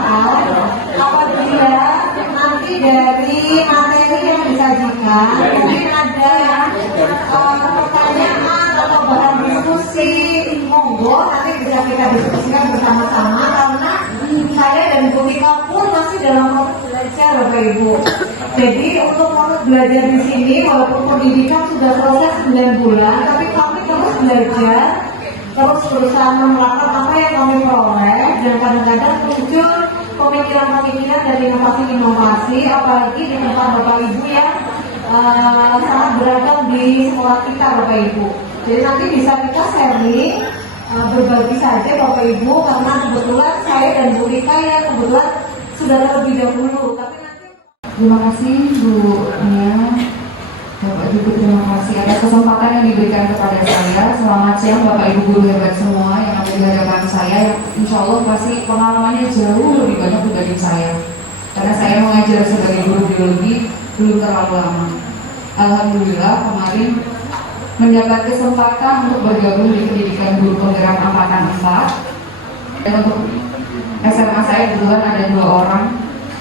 bermanfaat apabila nanti dari materi yang disajikan mungkin ada pertanyaan atau bahan diskusi, monggo nanti bisa kita diskusikan bersama-sama karena saya dan Bu Tika pun masih dalam proses belajar Bapak Ibu. Jadi untuk proses belajar di sini walaupun pendidikan sudah selesai 9 bulan, tapi kami terus belajar, terus berusaha menerapkan apa yang kami peroleh, dan kadang-kadang muncul pemikiran-pemikiran dari inovasi-inovasi, apalagi di tempat Bapak Ibu yang sangat beragam di sekolah kita Bapak Ibu. Jadi nanti bisa kita sharing, berbagi saja Bapak Ibu, karena kebetulan saya dan Bu Rika ya kebetulan sudah terlebih dahulu. Tapi nanti terima kasih Bu Nia, Bapak Ibu, terima kasih atas kesempatan yang diberikan kepada saya. Selamat siang Bapak Ibu guru hebat semua yang ada di hadapan saya, yang insya Allah pasti pengalamannya jauh lebih banyak dibanding saya, karena saya mengajar sebagai guru biologi belum terlalu lama. Alhamdulillah kemarin mendapat kesempatan untuk bergabung di pendidikan guru penggerak angkatan 4, dan untuk SMA saya kebetulan ada 2 orang,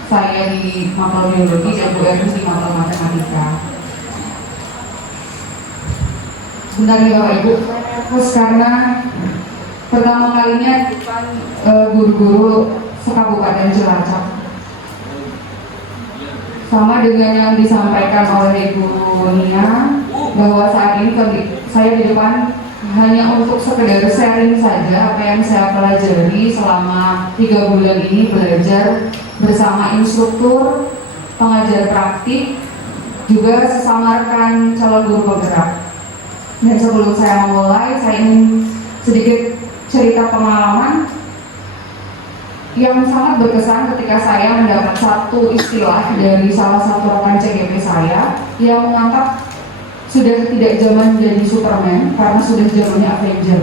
saya di mapel biologi dan Bu Erus di mapel matematika. Bentar nih Bapak Ibu, terus karena pertama kalinya guru-guru sekabupaten Cilacap, sama dengan yang disampaikan oleh Ibu Nia, bahwa saat ini saya di depan hanya untuk sekedar sharing saja apa yang saya pelajari selama 3 bulan ini belajar bersama instruktur, pengajar praktik, juga sesama rekan calon guru penggerak. Dan sebelum saya memulai, saya ingin sedikit cerita pengalaman yang sangat berkesan ketika saya mendapat satu istilah dari salah satu rekan CGP saya yang menganggap sudah tidak zaman jadi Superman karena sudah zamannya Avenger.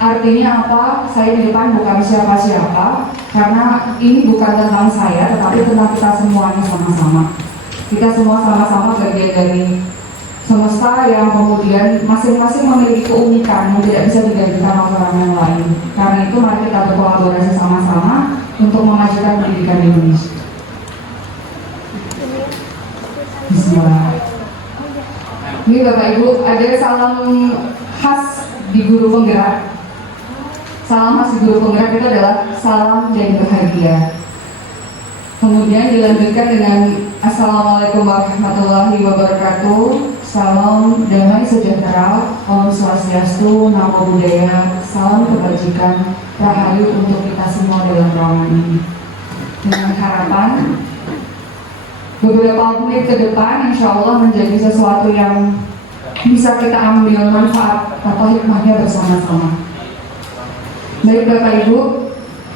Artinya apa? Saya di depan bukan siapa-siapa, karena ini bukan tentang saya, tetapi tentang kita semuanya sama-sama. Kita semua sama-sama bagian dari semesta yang kemudian masing-masing memiliki keunikan yang tidak bisa digantikan oleh orang yang lain. Karena itu mari kita berkolaborasi sama-sama untuk memajukan pendidikan di Indonesia. Bismillah. Ini Bapak Ibu, ada salam khas di guru penggerak. Salam khas di guru penggerak itu adalah salam dan bahagia. Kemudian dilanjutkan dengan Assalamualaikum warahmatullahi wabarakatuh. Salam damai sejahtera, Om Swastiastu, Namo Buddhaya, salam kebajikan, rahayu untuk kita semua dalam ruangan ini. Dengan harapan beberapa menit ke depan insya Allah menjadi sesuatu yang bisa kita ambil manfaat atau hikmahnya bersama-sama. Baik Bapak Ibu,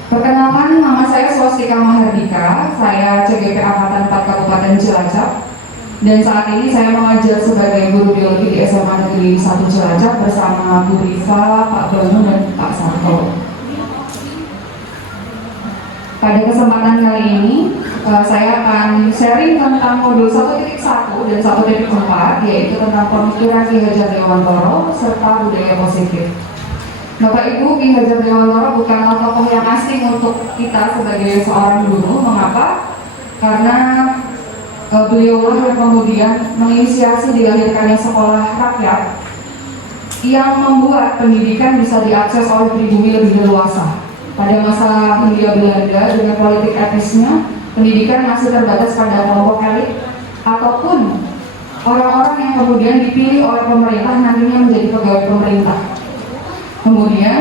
perkenalkan, nama saya Swastika Mahardika, saya CGP Angkatan 4 Kabupaten Cilacap, dan saat ini saya mengajar sebagai guru biologi di SMA Negeri 1 Cilacap bersama Bu Rifa, Pak Banu, dan Pak Sarto. Pada kesempatan kali ini saya akan sharing tentang modul 1.1 dan 1.4, yaitu tentang pemikiran Ki Hajar Dewantoro serta budaya positif. Bapak Ibu, Ki Hajar Dewantoro bukanlah tokoh yang asing untuk kita sebagai seorang guru. Mengapa? Karena beliaulah yang kemudian menginisiasi dilahirkannya sekolah rakyat yang membuat pendidikan bisa diakses oleh pribumi lebih leluasa. Pada masa Hindia Belanda dengan politik etnisnya, pendidikan masih terbatas pada kelompok elit ataupun orang-orang yang kemudian dipilih oleh pemerintah nantinya menjadi pegawai pemerintah. Kemudian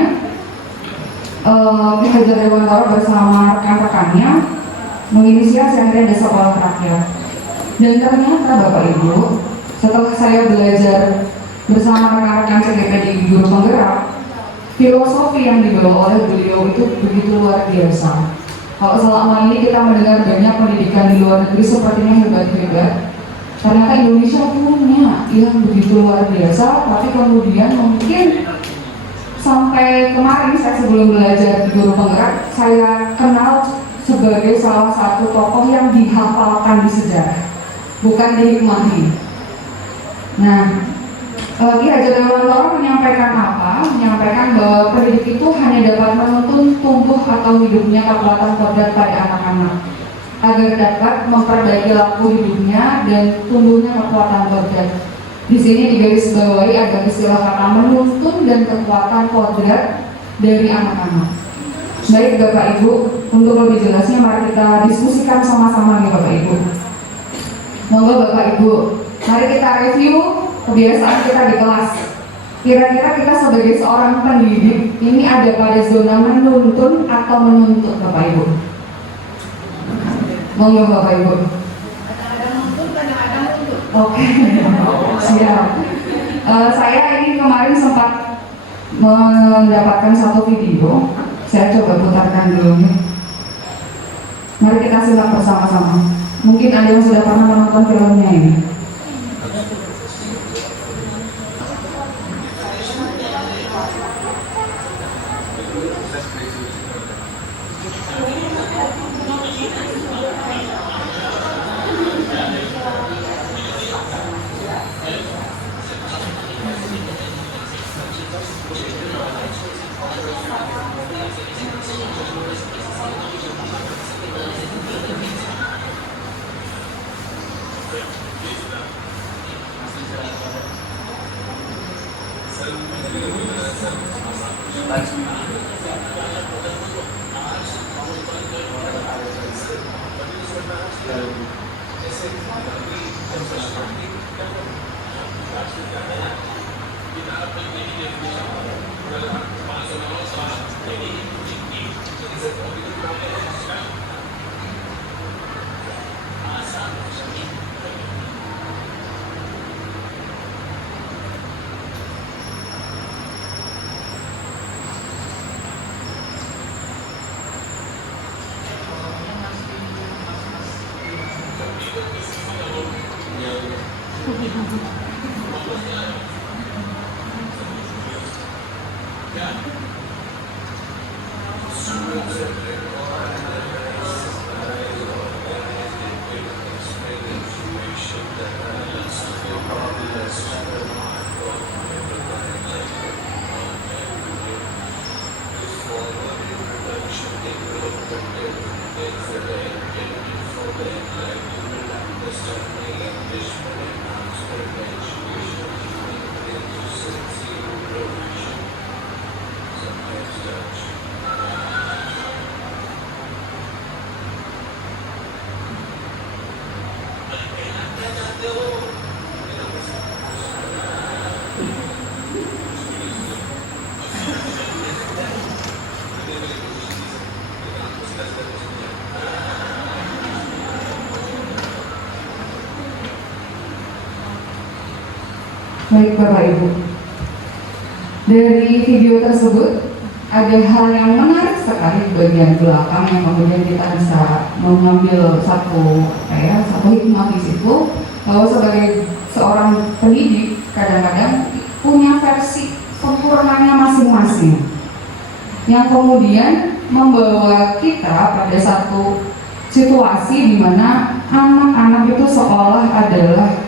Ki Hajar Dewantoro bersama rekan-rekannya menginisiasi akhirnya ada sekolah rakyat. Dan ternyata Bapak Ibu, setelah saya belajar bersama rekan-rekan CGP di guru penggerak, filosofi yang dibawa oleh beliau itu begitu luar biasa. Kalau selama ini kita mendengar banyak pendidikan di luar negeri sepertinya hebat-hebat, ternyata Indonesia punya yang begitu luar biasa. Tapi kemudian mungkin sampai kemarin saya sebelum belajar di guru penggerak, saya kenal sebagai salah satu tokoh yang dihafalkan di sejarah, bukan dihikmati. Nah, Ki Hajar Dewantara menyampaikan apa? Menyampaikan bahwa pendidik itu hanya dapat menuntun tumbuh atau hidupnya kekuatan kodrat pada anak-anak agar dapat memperbaiki laku hidupnya dan tumbuhnya kekuatan kodrat. Di sini digarisbawahi ada istilah kata menuntun dan kekuatan kodrat dari anak-anak. Baik Bapak Ibu, untuk lebih jelasnya mari kita diskusikan sama-sama nih Bapak Ibu. Monggo Bapak Ibu, mari kita review kebiasaan kita di kelas. Kira-kira kita sebagai seorang pendidik ini ada pada zona menuntun atau menuntut Bapak Ibu? Monggo Bapak Ibu. Oke, siap. Saya ini kemarin sempat mendapatkan satu video. Saya coba putarkan dulu. Mari kita simak bersama-sama. Mungkin ada yang sudah pernah menonton filmnya ini. Baik Bapak Ibu, dari video tersebut ada hal yang menarik sekali di bagian belakang yang kemudian kita bisa mengambil satu hikmah di situ, bahwa sebagai seorang pendidik kadang-kadang punya versi sempurnanya masing-masing yang kemudian membawa kita pada satu situasi di mana anak-anak itu seolah adalah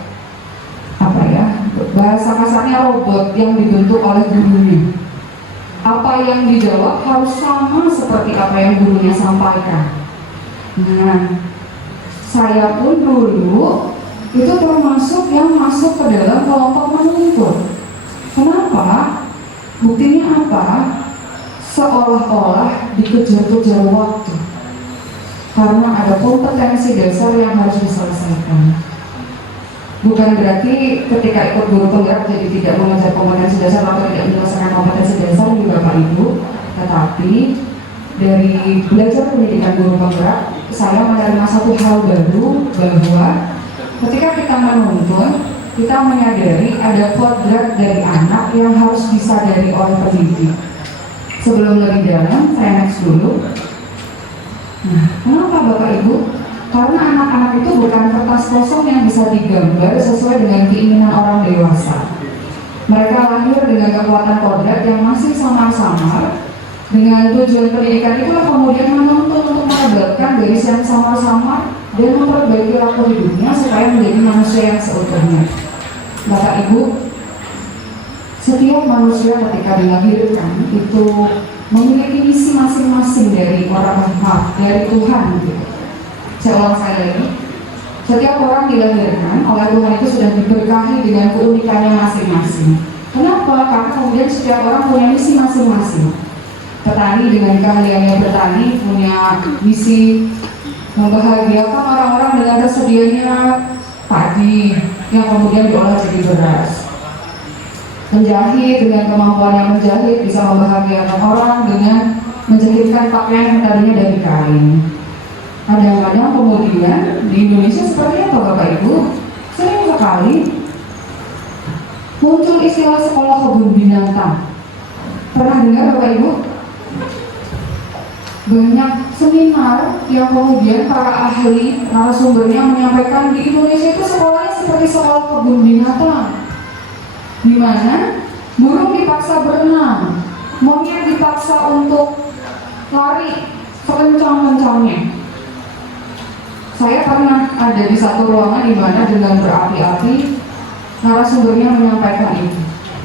bahasa kasarnya robot yang dibentuk oleh gurunya. Apa yang dijawab harus sama seperti apa yang gurunya sampaikan. Nah, saya pun dulu itu termasuk yang masuk ke dalam kelompok menuntut. Kenapa? Buktinya apa? Seolah-olah dikejar-kejar waktu. Karena ada kompetensi dasar yang harus diselesaikan. Bukan berarti ketika ikut guru penggerak jadi tidak mengejar kompetensi dasar atau tidak menyelesaikan kompetensi dasar di Bapak Ibu, tetapi dari belajar pendidikan guru penggerak saya menerima satu hal baru, bahwa ketika kita menuntun, kita menyadari ada kodrat dari anak yang harus disadari oleh pendidik. Sebelum lebih dalam, saya next dulu. Nah, kenapa Bapak Ibu? Karena anak-anak itu bukan kertas kosong yang bisa digambar sesuai dengan keinginan orang dewasa. Mereka lahir dengan kekuatan kodrat yang masih samar-samar. Dengan tujuan pendidikan itulah kemudian menuntut untuk menebalkan garis yang samar-samar dan memperbaiki laku hidupnya supaya menjadi manusia yang seutuhnya. Bapak Ibu, Setiap manusia ketika dilahirkan itu memiliki misi masing-masing dari dari Tuhan gitu. Saya ulang sekali lagi. Setiap orang dilahirkan oleh Tuhan itu sudah diberkahi dengan keunikannya masing-masing. Kenapa? Karena kemudian setiap orang punya misi masing-masing. Petani dengan keahliannya bertani punya misi membahagiakan orang-orang dengan tersedianya padi yang kemudian diolah jadi beras. Penjahit dengan kemampuannya menjahit bisa membahagiakan orang dengan menjahitkan pakaian yang tadinya dari kain. Kadang-kadang kemudian di Indonesia seperti apa Bapak Ibu? Sering sekali muncul istilah sekolah kebun binatang. Pernah dengar Bapak Ibu? Banyak seminar yang kemudian para ahli narasumbernya menyampaikan di Indonesia itu sekolahnya seperti sekolah kebun binatang, di mana burung dipaksa berenang, monyet dipaksa untuk lari sekencang-kencangnya. Saya pernah ada di satu ruangan di mana dengan berapi-api narasumbernya menyampaikan itu.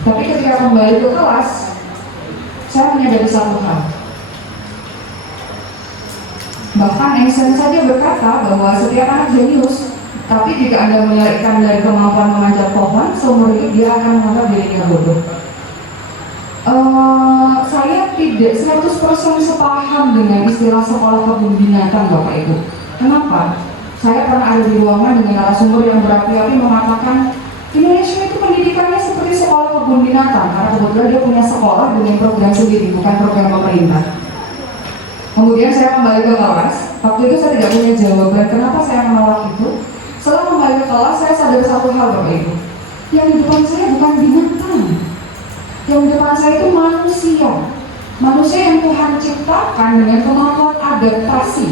Tapi ketika kembali ke kelas, saya menyadari satu hal. Bahkan Einstein saja berkata bahwa setiap anak jenius, tapi jika Anda menyalurkan dari kemampuan memanjat pohon, seumur hidup dia akan menganggap dirinya bodoh. Saya tidak 100% sepaham dengan istilah sekolah kebun binatang Bapak Ibu. Kenapa? Saya pernah ada di ruangan dengan narasumber yang berapi-api mengatakan Indonesia itu pendidikannya seperti sekolah kebun binatang, karena kebetulan dia punya sekolah dengan program sendiri, bukan program pemerintah. Kemudian saya kembali ke kelas. Waktu itu saya tidak punya jawaban kenapa saya menolak itu. Setelah kembali ke kelas, saya sadar satu hal Bapak Ibu. Yang di depan saya bukan binatang. Yang di depan saya itu manusia. Manusia yang Tuhan ciptakan dengan kemampuan adaptasi.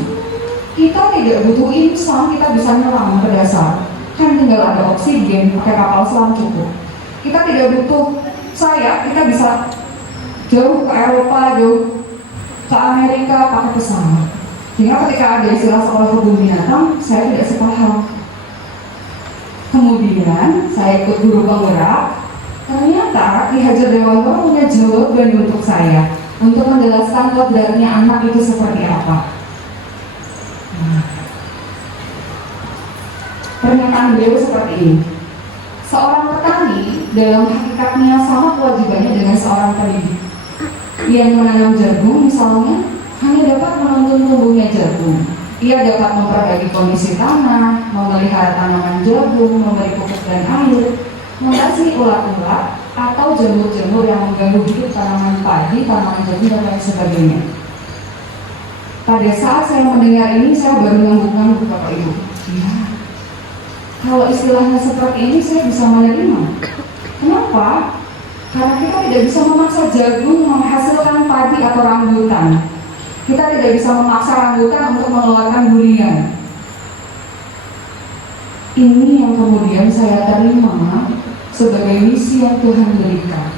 Kita tidak butuh insan, kita bisa nyelam ke dasar. Kan tinggal ada oksigen, pakai kapal selam cukup. Kita tidak butuh sayap, kita bisa jauh ke Eropa, jauh ke Amerika pakai pesawat. Sehingga ketika ada istilah sekolah kebun binatang, saya tidak sepaham. Kemudian saya ikut guru penggerak. Ternyata Ki Hajar Dewantara punya jawaban untuk saya untuk menjelaskan kodratnya anak itu seperti apa. Pernyataan beliau seperti ini. Seorang petani dalam hakikatnya sama kewajibannya dengan seorang pendidik. Yang menanam jagung misalnya hanya dapat menuntun tumbuhnya jagung. Ia dapat memperbaiki kondisi tanah, memelihara tanaman jagung, memberi pupuk dan air, mengasihi ulat-ulat atau jamur-jamur yang mengganggu hidup tanaman padi, tanaman jagung dan lain sebagainya. Pada saat saya mendengar ini, saya baru ngangguk-ngangguk Bapak Ibu. Ya, kalau istilahnya seperti ini saya bisa menerima. Kenapa? Karena kita tidak bisa memaksa jagung menghasilkan padi atau rambutan. Kita tidak bisa memaksa rambutan untuk mengeluarkan durian. Ini yang kemudian saya terima sebagai misi yang Tuhan berikan.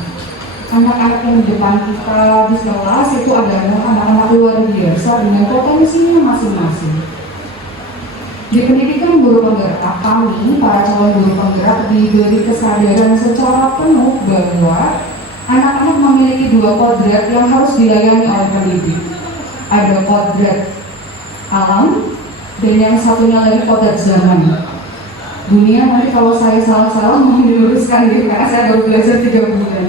Anak-anak yang di depan kita di kelas itu adalah anak-anak luar biasa dengan potensinya masing-masing. Di pendidikan guru penggerak, kami para calon guru penggerak diberi kesadaran secara penuh bahwa anak-anak memiliki dua kodrat yang harus dilayani oleh pendidik. Ada kodrat alam dan yang satunya lagi kodrat zaman. Dunia nanti kalau saya salah-salah mohon diluruskan ya, karena saya baru belajar 3 bulan.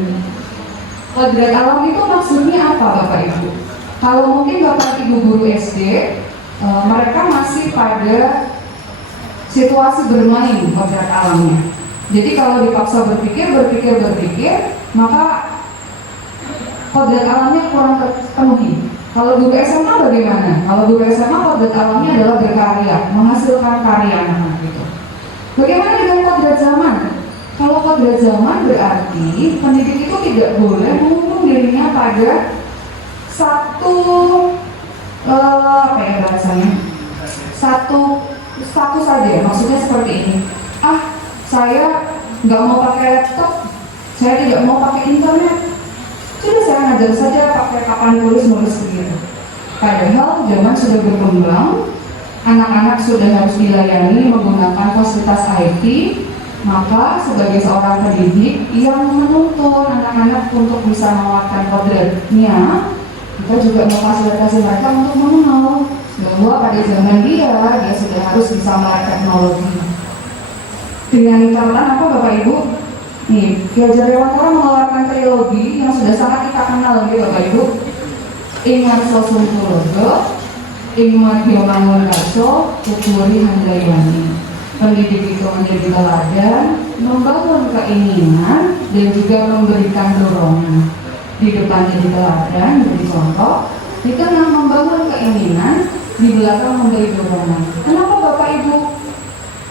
Kodrat alam itu maksudnya apa Bapak Ibu? Kalau mungkin Bapak Ibu guru SD, mereka masih pada situasi bermain kodrat alamnya. Jadi kalau dipaksa berpikir, maka kodrat alamnya kurang terpenuhi. Kalau guru SMA bagaimana? Kalau guru SMA kodrat alamnya adalah berkarya, menghasilkan karya anak-anak itu. Bagaimana dengan kodrat zaman? Kalau kodrat zaman berarti pendidik itu tidak boleh mengurung dirinya pada satu satu saja. Maksudnya seperti ini. Saya nggak mau pakai laptop, saya tidak mau pakai internet. Sudah saya ngajar saja pakai papan tulis begitu. Padahal zaman sudah berkembang, anak-anak sudah harus dilayani menggunakan fasilitas IT, Maka sebagai seorang pendidik yang menuntun anak-anak untuk bisa menguatkan kodratnya, kita juga memfasilitasi mereka untuk mengenal bahwa pada zaman dia sudah harus bisa melek teknologi. Dengan catatan apa Bapak Ibu? Nih, Ki Hajar Dewantara mengeluarkan trilogi yang sudah sangat kita kenal nih Bapak Ibu. Ingat Sosumpuludo, Ingat Biomangun Kaso, Kukuri Handayani. Pendidik itu menjadi teladan, membangun keinginan, dan juga memberikan dorongan. Di depan jadi teladan, jadi contoh, di tengah membangun keinginan, di belakang memberi dorongan. Kenapa Bapak Ibu?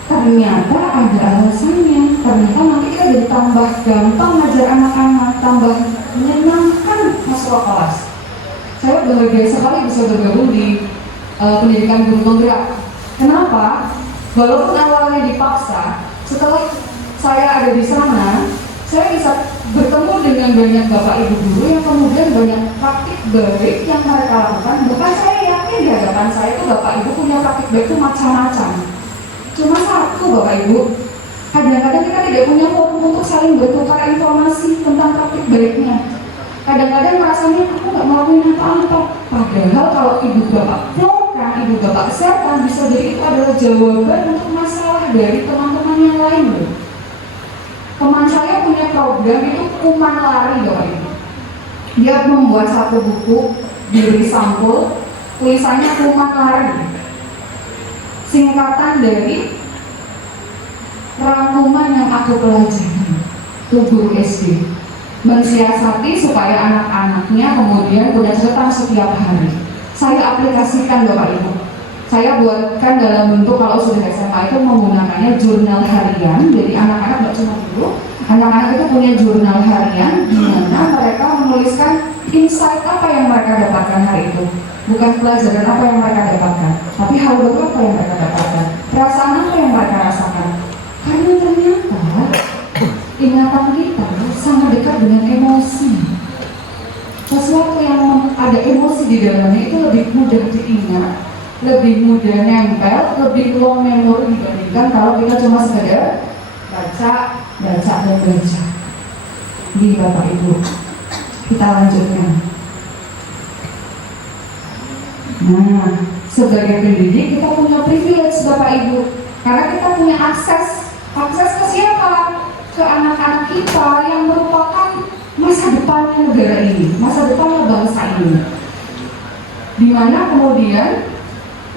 Ternyata ada alasannya. Ternyata nanti kita jadi tambah gampang ngajar anak-anak, tambah menyenangkan masuk kelas. Saya bahagia sekali bisa bergabung di pendidikan guru penggerak. Kenapa? Walaupun awalnya dipaksa, setelah saya ada di sana, saya bisa bertemu dengan banyak bapak ibu guru yang kemudian banyak praktik baik yang mereka lakukan. Bukan saya yakin di hadapan saya itu bapak ibu punya praktik baik itu macam-macam. Cuma satu bapak ibu, kadang-kadang kita tidak punya forum untuk saling bertukar informasi tentang praktik baiknya. Kadang-kadang rasanya aku nggak melakukan apa-apa. Padahal kalau ibu bapak ibu bapak kesehatan bisa jadi itu adalah jawaban untuk masalah dari teman-teman yang lain loh. Teman saya punya program itu kuman lari Bapak Ibu. Dia membuat satu buku diberi sampul tulisannya kuman lari, singkatan dari rangkuman yang aku pelajari tuh guru SD, mensiasati supaya anak-anaknya kemudian punya catatan setiap hari. Saya aplikasikan Bapak Ibu. Saya buatkan dalam bentuk kalau sudah SMA itu menggunakannya jurnal harian. Jadi anak-anak nggak cuma dulu, anak-anak itu punya jurnal harian di mana mereka menuliskan insight apa yang mereka dapatkan hari itu. Bukan pelajaran apa yang mereka dapatkan, tapi hal baru apa yang mereka dapatkan, perasaan apa yang mereka rasakan. Karena ternyata ingatan kita sangat dekat dengan emosi. Sesuatu yang ada emosi di dalamnya itu lebih mudah diingat, lebih mudah nempel, lebih long memory dibandingkan kalau kita cuma sekedar baca dan baca. Di Bapak Ibu, kita lanjutkan. Nah, sebagai pendidik kita punya privilege Bapak Ibu, karena kita punya akses ke siapa? Ke anak-anak kita yang merupakan masa depannya negara ini, masa depannya bangsa ini. Dimana kemudian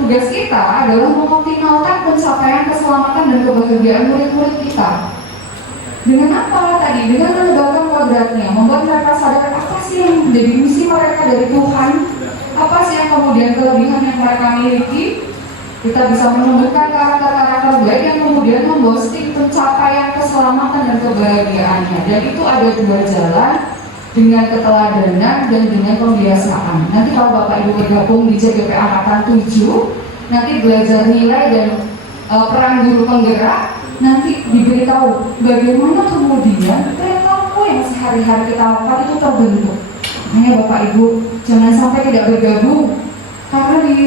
tugas kita adalah mengoptimalkan pencapaian keselamatan dan kebahagiaan murid-murid kita. Dengan apa tadi? Dengan menegakkan kodratnya, membuat mereka sadar apa sih yang menjadi misi mereka dari Tuhan, apa sih yang kemudian kelebihan yang mereka miliki. Kita bisa menemukan karakter-karakter baik yang kemudian memboosting pencapaian keselamatan dan kebahagiaannya. Dan itu ada dua jalan, dengan keteladanan dan dengan pembiasaan. Nanti kalau Bapak Ibu bergabung di CGP Angkatan 7, nanti belajar nilai dan peran guru penggerak, nanti diberitahu bagaimana kemudian perilaku yang sehari-hari kita lakukan itu terbentuk. Makanya Bapak Ibu jangan sampai tidak bergabung, karena di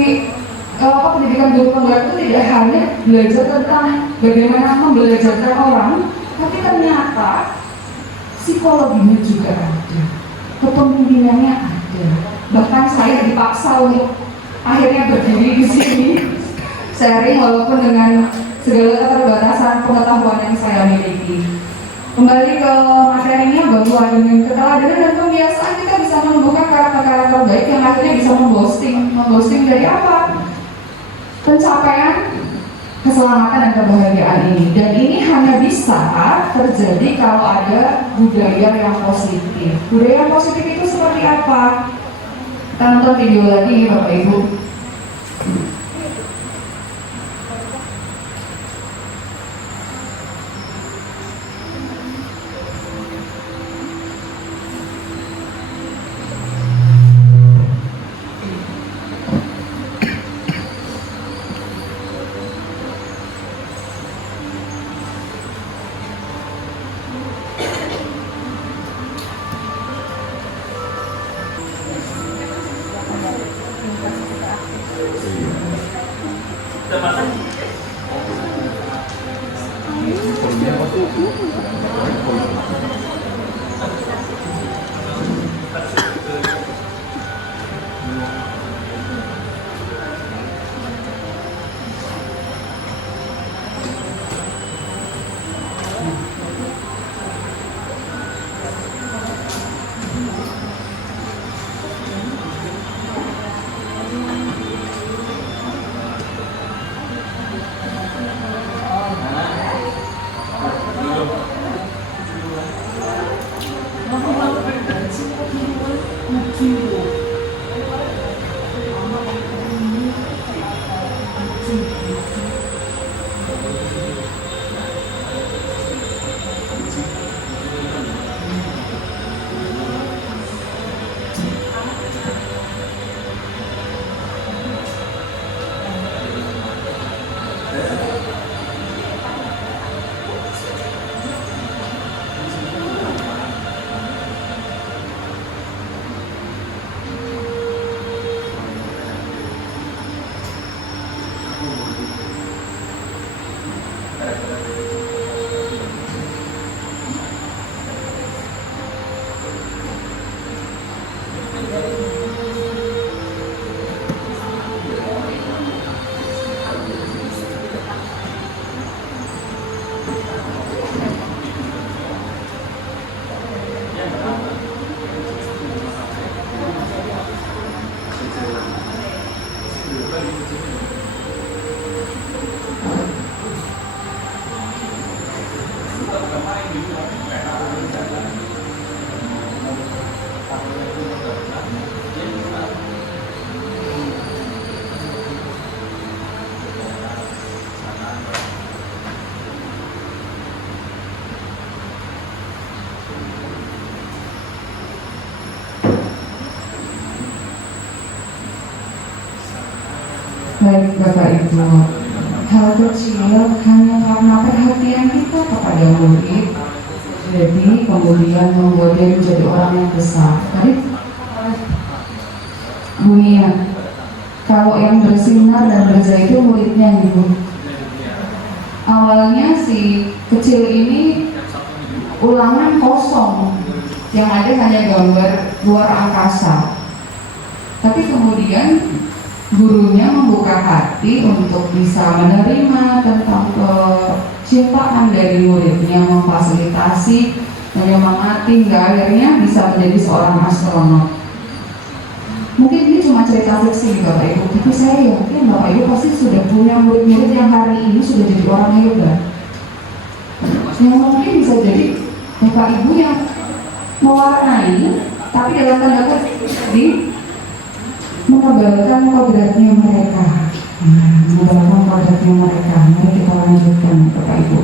pendidikan guru penggerak itu tidak hanya belajar tentang bagaimana membelajarkan orang, tapi ternyata psikologinya juga ada, kepemimpinannya ada. Bahkan saya dipaksa untuk akhirnya berdiri di sini, sharing walaupun dengan segala keterbatasan pengetahuan yang saya miliki. Kembali ke materinya bahwa dengan keteladanan dan pembiasaan kita bisa menumbuhkan karakter-karakter baik yang akhirnya bisa memboosting dari apa? Pencapaian keselamatan dan kebahagiaan ini. Dan ini hanya bisa terjadi kalau ada budaya yang positif. Budaya yang positif itu seperti apa? Kita nonton video lagi Bapak Ibu. Baik Bapak Ibu, hal kecil hanya karena perhatian kita kepada murid, jadi kemudian membuat dia menjadi orang yang besar. Tadi Bunia, kalau yang bersinar dan berzaitun muridnya Ibu. Awalnya si kecil ini ulangan kosong, yang ada hanya gambar luar angkasa. Tapi kemudian gurunya membuka hati untuk bisa menerima tentang kecintaan dari muridnya, memfasilitasi, menyemangati hingga akhirnya bisa menjadi seorang astronot. Mungkin ini cuma cerita fiksi Bapak Ibu, tapi saya yakin Bapak Ibu pasti sudah punya murid-murid yang hari ini sudah jadi orang hebat, yang mungkin bisa jadi Bapak Ibu yang mewarnai, tapi dalam tanda kutip di menebalkan kodratnya mereka. Menebalkan kodratnya mereka. Mari kita lanjutkan Bapak Ibu.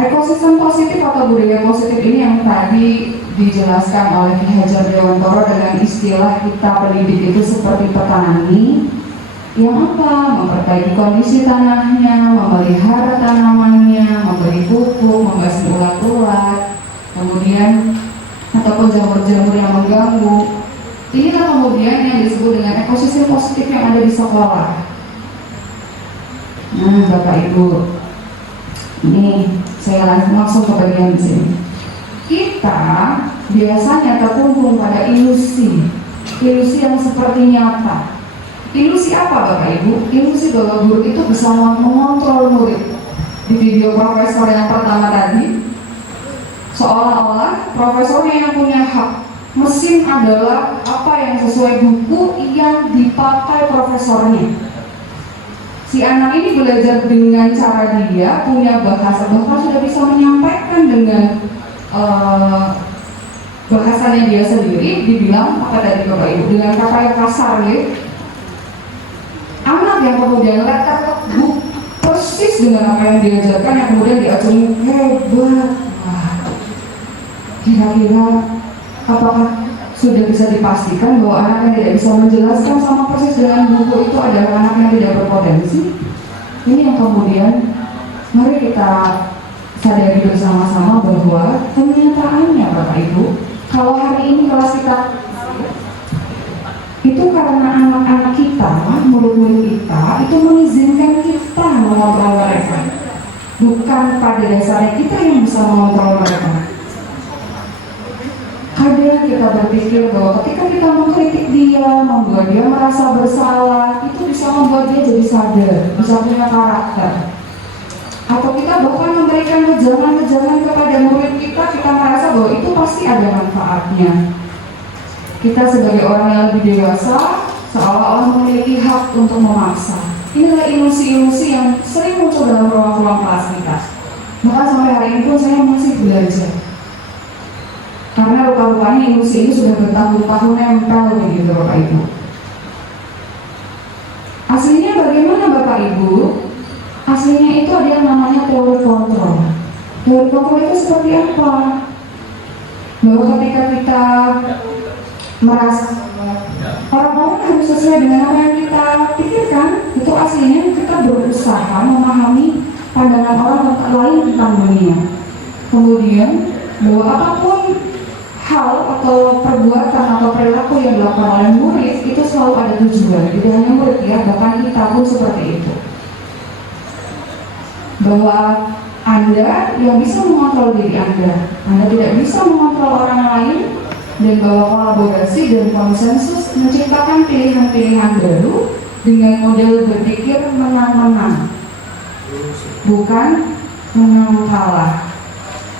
Ekosistem positif atau budaya positif ini yang tadi dijelaskan oleh Ki Hajar Dewantoro dengan istilah kita pendidik itu seperti petani yang apa? Memperbaiki kondisi tanahnya, memelihara tanamannya, memberi pupuk, membasmi ulat-ulat, kemudian ataupun jamur-jamur yang mengganggu. Inilah kemudian yang disebut dengan ekosistem positif yang ada di sekolah. Nah, Bapak Ibu, ini saya langsung ke bagian di sini. Kita biasanya terkungkung pada ilusi yang seperti nyata. Ilusi apa Bapak Ibu? Ilusi bahwa guru itu bisa mengontrol murid. Di video profesor yang pertama tadi, seolah-olah profesornya yang punya hak. Mesin adalah apa yang sesuai buku yang dipakai profesornya. Si anak ini belajar dengan cara dia punya bahasa, bahkan sudah bisa menyampaikan dengan bahasanya dia sendiri. Dibilang apa tadi Bapak Ibu, dengan kata yang kasar ya. Anak yang kemudian letak buku persis dengan apa yang diajarkan, yang kemudian diacungi hebat. Wah, kira-kira apakah sudah bisa dipastikan bahwa anak yang tidak bisa menjelaskan sama persis dengan buku itu adalah anak yang tidak berpotensi? Ini yang kemudian mari kita sadari bersama-sama bahwa kenyataannya Bapak Ibu, kalau hari ini kelas kita itu karena anak-anak kita, murid-murid kita itu mengizinkan kita mengontrol mereka, bukan pada dasarnya kita yang bisa mengontrol mereka. Kadang kita berpikir bahwa ketika kita mengkritik dia, membuat dia merasa bersalah, itu bisa membuat dia jadi sadar, bisa punya karakter. Atau kita bahkan memberikan wejangan-wejangan kepada murid kita merasa bahwa itu pasti ada manfaatnya. Kita sebagai orang yang lebih dewasa, seolah-olah memiliki hak untuk memaksa. Inilah ilusi-ilusi yang sering muncul dalam ruang-ruang kelas kita. Maka sampai hari ini pun saya masih belajar. Karena rupa-rupanya ilusi ini sudah bertahun-tahun nempel begitu Bapak Ibu. Aslinya bagaimana Bapak Ibu? Aslinya itu ada yang namanya teori kontrol. Teori kontrol itu seperti apa? Bahwa ketika kita merasa orang-orang harus sesuai dengan apa yang kita pikirkan, itu aslinya kita berusaha memahami pandangan orang lain tentang dunia. Kemudian bahwa apapun hal atau perbuatan atau perilaku yang dilakukan oleh murid itu selalu ada tujuan. Tidak hanya murid ya, bahkan kita pun seperti itu. Bahwa Anda yang bisa mengontrol diri Anda tidak bisa mengontrol orang lain, dan bahwa kolaborasi dan konsensus menciptakan pilihan-pilihan baru dengan model berpikir menang-menang, bukan menang kalah.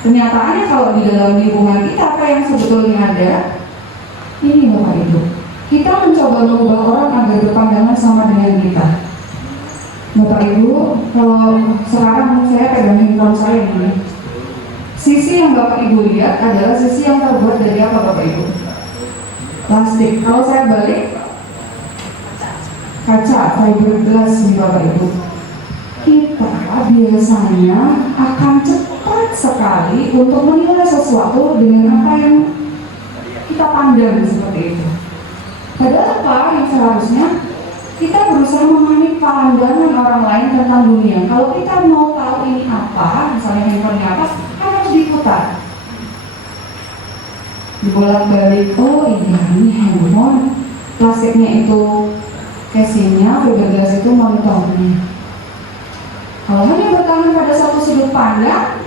Kenyataannya kalau di dalam lingkungan kita apa yang sebetulnya ada, ini Bapak Ibu, kita mencoba mengubah orang agar berpandangan sama dengan kita. Bapak Ibu, kalau sekarang saya pegang handphone saya ini, sisi yang Bapak Ibu lihat adalah sisi yang terbuat dari apa Bapak Ibu? Plastik. Kalau saya balik, kaca, fiberglass nih Bapak Ibu. Kita biasanya akan cepat sekali untuk menilai sesuatu dengan apa yang kita pandang seperti itu. Padahal apa yang seharusnya kita berusaha memahami pandangan orang lain tentang dunia. Kalau kita mau tahu ini apa, misalnya handphone ini apa, kan harus diputar, dibolak-balik. Oh iya, ini handphone, plastiknya itu casingnya, fiberglass itu monitornya. Kalau hanya bertahan pada satu sudut pandang,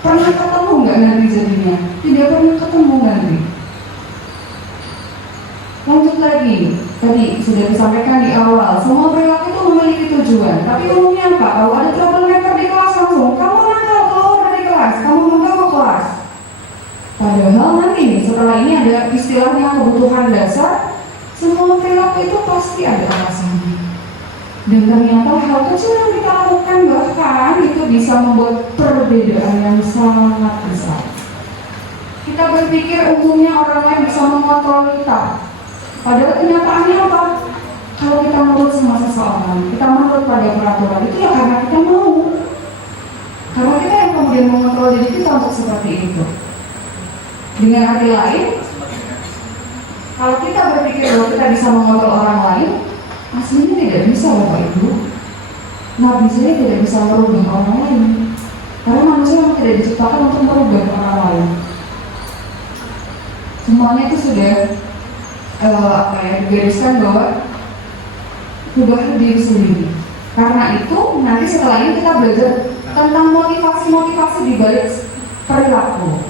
pernah ketemu nggak nanti jadinya? Tidak pernah ketemu nanti. Lanjut lagi, tadi sudah disampaikan di awal, semua perilaku itu memiliki tujuan. Tapi umumnya apa? Kalau ada troublemaker di kelas langsung, kamu nakal, keluar dari kelas, kamu mengganggu kelas. Padahal nanti nih, setelah ini ada istilahnya kebutuhan dasar, semua perilaku itu pasti ada alasannya. Dan ternyata hal kecil yang kita lakukan bahkan itu bisa membuat perbedaan yang sangat besar. Kita berpikir umumnya orang lain bisa mengontrol kita. Padahal kenyataannya apa? Kalau kita menurut sama seseorang, kita menurut pada peraturan itu ya karena kita mau. Karena kita yang kemudian mengontrol diri kita untuk seperti itu. Dengan arti lain, kalau kita berpikir bahwa kita bisa mengontrol orang lain, aslinya tidak bisa Bapak Ibu. Nabi saya tidak bisa merubah orang lain. Karena manusia yang tidak diciptakan untuk merubah orang lain. Semuanya itu sudah digariskan bahwa ubah diri sendiri. Karena itu nanti setelah ini kita belajar tentang motivasi-motivasi di balik perilaku.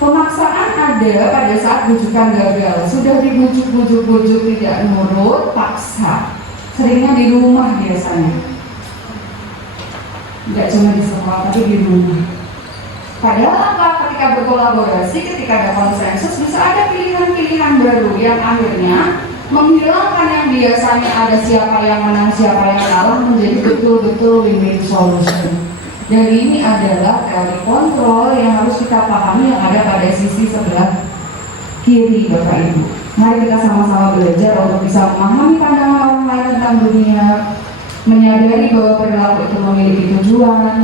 Pemaksaan ada pada saat bujukan gagal. Sudah dibujuk-bujuk tidak nurut, paksa. Seringnya di rumah biasanya. Tidak cuma di sekolah, tapi di rumah. Padahal apa? Ketika berkolaborasi, ketika ada konsensus, bisa ada pilihan-pilihan baru yang akhirnya menghilangkan yang biasanya ada siapa yang menang, siapa yang kalah, menjadi betul-betul win-win solution. Dan ini adalah teori kontrol yang harus kita pahami yang ada pada sisi sebelah kiri Bapak Ibu. Mari kita sama-sama belajar untuk bisa memahami pandangan orang lain tentang dunia, menyadari bahwa perilaku itu memiliki tujuan,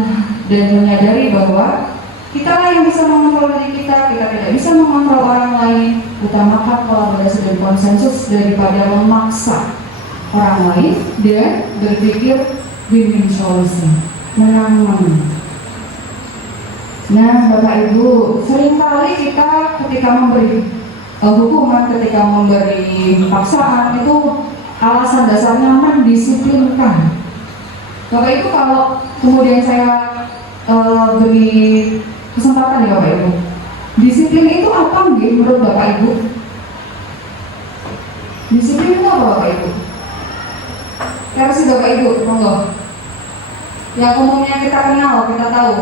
dan menyadari bahwa kita yang bisa mengontrol diri kita tidak bisa mengontrol orang lain. Utamakan kolaborasi dan konsensus daripada memaksa orang lain dan berpikir win-win solution, menang-menang. Nah Bapak Ibu, seringkali kita ketika memberi hukuman, ketika memberi paksaan itu alasan dasarnya mendisiplinkan. Bapak Ibu, kalau kemudian saya beri kesempatan ya Bapak Ibu. Disiplin itu apa nggih menurut Bapak Ibu? Disiplin itu apa Bapak Ibu? Versi Bapak Ibu, monggo. Yang umumnya kita kenal, kita tahu.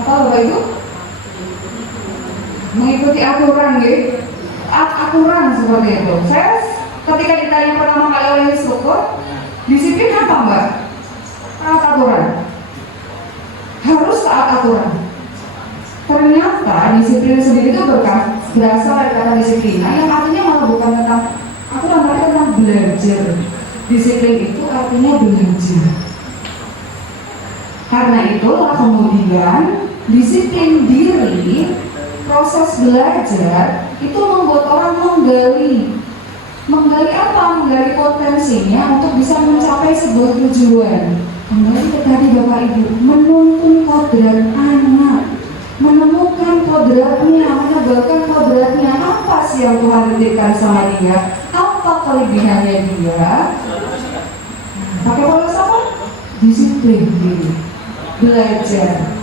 Apa Bapak Ibu? Mengikuti aturan nggih. Aturan seperti itu. Saya ketika ditanya pertama kali oleh instruktur, disiplin apa Mbak? Taat aturan. Harus taat aturan. Ternyata disiplin sendiri itu berasal dari kata disiplina yang artinya malah bukan tentang aturan, tapi tentang belajar. Disiplin itu artinya belajar. Karena itulah kemudian disiplin diri, proses belajar itu membuat orang menggali apa? Menggali potensinya untuk bisa mencapai sebuah tujuan. Kembali ke tadi Bapak Ibu, menuntun kodrat anak, menemukan kodratnya, menebalkan kodratnya. Apa sih yang Tuhan titipkan sama dia? Apa kelebihannya dia? Pakai pola apa? Disiplin diri, belajar.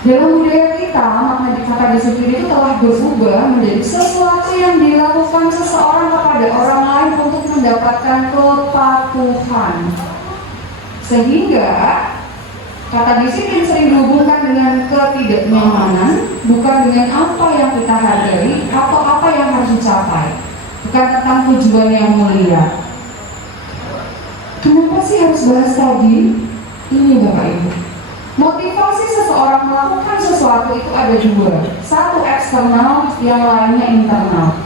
Dalam budaya kita, makna kata disiplin itu telah berubah menjadi sesuatu yang dilakukan seseorang kepada orang lain untuk mendapatkan kepatuhan. Sehingga kata disiplin sering dihubungkan dengan ketidaknyamanan, bukan dengan apa yang kita hargai atau apa yang harus dicapai, bukan tentang tujuan yang mulia. Kenapa sih harus bahas tadi? Ini Bapak Ibu, motivasi seseorang melakukan sesuatu itu ada dua. Satu eksternal, yang lainnya internal.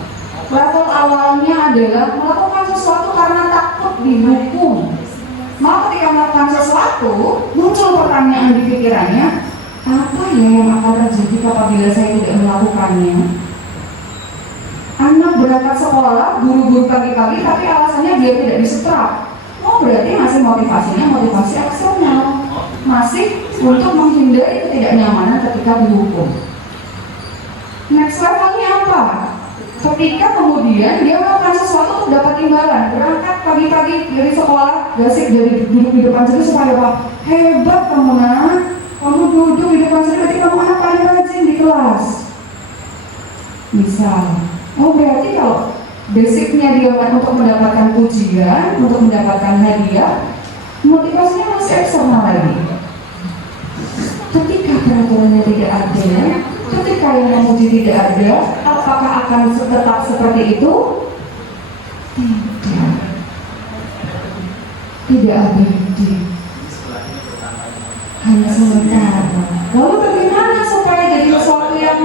Level awalnya adalah melakukan sesuatu karena takut dihukum. Maka ketika melakukan sesuatu, muncul pertanyaan di pikirannya, apa ya yang akan terjadi apabila saya tidak melakukannya? Anak berangkat sekolah, buru-buru pagi-pagi, tapi alasannya dia tidak disetrap. Oh, berarti masih motivasinya motivasi eksternal, masih untuk menghindari ketidaknyamanan ketika dihukum. Next levelnya apa? Ketika kemudian dia melakukan sesuatu untuk dapat imbalan, berangkat pagi-pagi dari sekolah, gasik dari duduk di depan sini supaya apa? Hebat kamu nak, kamu duduk di depan sini berarti kamu anak paling rajin di kelas. Misal, oh berarti kalau basicnya dia untuk mendapatkan pujian, untuk mendapatkan hadiah, motivasinya masih eksternal lagi. Ketika peraturannya tidak ada, ketika yang memuji tidak ada, apakah akan tetap seperti itu? Tidak. Tidak abadi. Hanya sementara. Lalu bagaimana supaya jadi sesuatu yang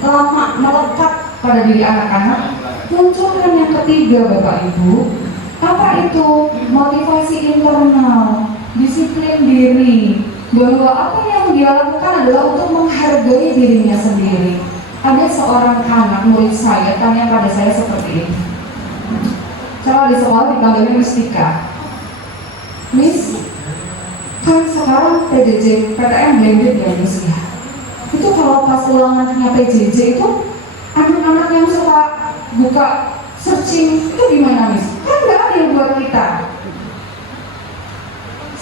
lama melekat pada diri anak-anak? Munculkan yang ketiga Bapak Ibu. Apa itu? Motivasi internal, disiplin diri, bahwa apa yang dia lakukan adalah untuk menghargai dirinya sendiri. Ada seorang anak murid saya tanya pada saya seperti ini. Kalau di sekolah dipanggilnya Mistika. Miss, kan sekarang PJJ, PTM blended ya Miss ya. Itu kalau pas ulangannya PJJ itu anak-anak yang suka buka searching itu gimana Miss? Kan nggak adil buat kita.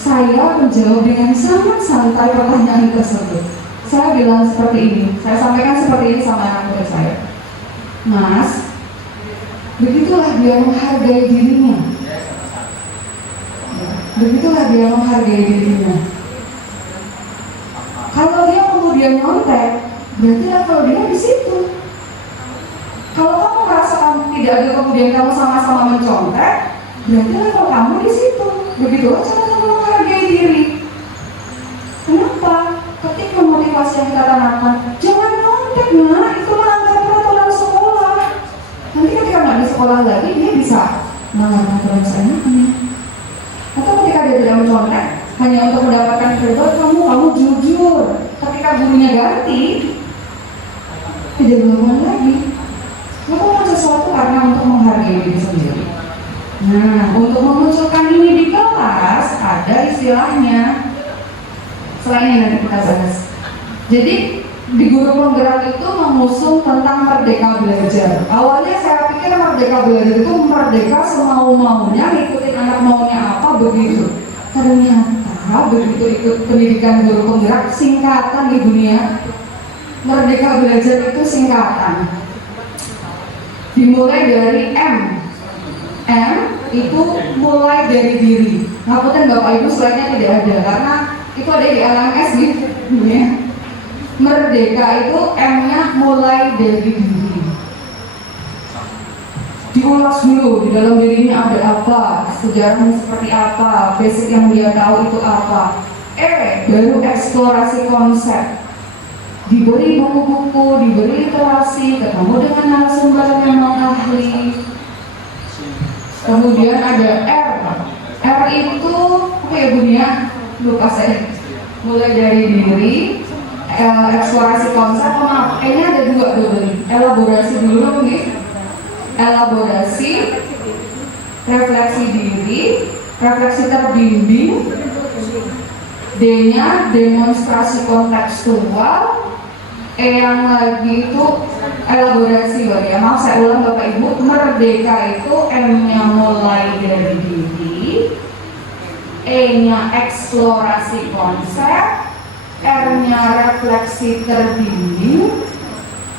Saya menjawab dengan sangat santai pertanyaan tersebut. Saya bilang seperti ini, saya sampaikan seperti ini sama anak murid saya. Mas, begitulah dia menghargai dirinya. Begitulah dia menghargai dirinya. Kalau dia kemudian nyontek, berarti level dia di situ. Kalau kamu merasa kamu tidak ada kemudian kamu sama-sama mencontek, berarti level kamu di situ. Begitulah cara kamu menghargai diri. Kenapa? Ketika motivasi yang kita tanamkan, jangan nyontek nak, itu melanggar peraturan sekolah. Nanti ketika nggak di sekolah lagi, dia bisa melanggar peraturan seenaknya. Atau ketika dia tidak mencontek, hanya untuk mendapatkan kredit, kamu jujur. Ketika gurunya ganti, tidak melakukan lagi. Lakukan sesuatu karena untuk menghargai diri sendiri. Nah, untuk memunculkan ini di kelas ada istilahnya. Selain yang nanti kita bahas. Jadi di guru penggerak itu mengusung tentang merdeka belajar. Awalnya saya pikir merdeka belajar itu merdeka semau-maunya, ngikutin anak maunya apa begitu. Ternyata maka begitu ikut pendidikan guru penggerak, singkatan di dunia Merdeka Belajar itu singkatan dimulai dari M itu mulai dari diri. Ngapunten Bapak Ibu, slide-nya tidak ada karena itu ada di LMS gitu ya. Merdeka itu M-nya mulai dari diri. Diulas dulu di dalam dirinya ada apa, sejarahnya seperti apa, basic yang dia tahu itu apa. Baru eksplorasi konsep. Diberi buku-buku, diberi literasi, ketemu dengan narasumber yang ahli. Kemudian ada R itu apa ya Bun ya? Lupa saya. Mulai dari diri, eksplorasi konsep, maaf, E-nya ada dua dulu. Elaborasi dulu nih. Elaborasi, refleksi diri, refleksi terbimbing. D-nya demonstrasi kontekstual. Yang lagi itu elaborasi ya. Maaf saya ulang Bapak Ibu, merdeka itu M-nya mulai dari diri, E-nya eksplorasi konsep, R-nya refleksi terbimbing,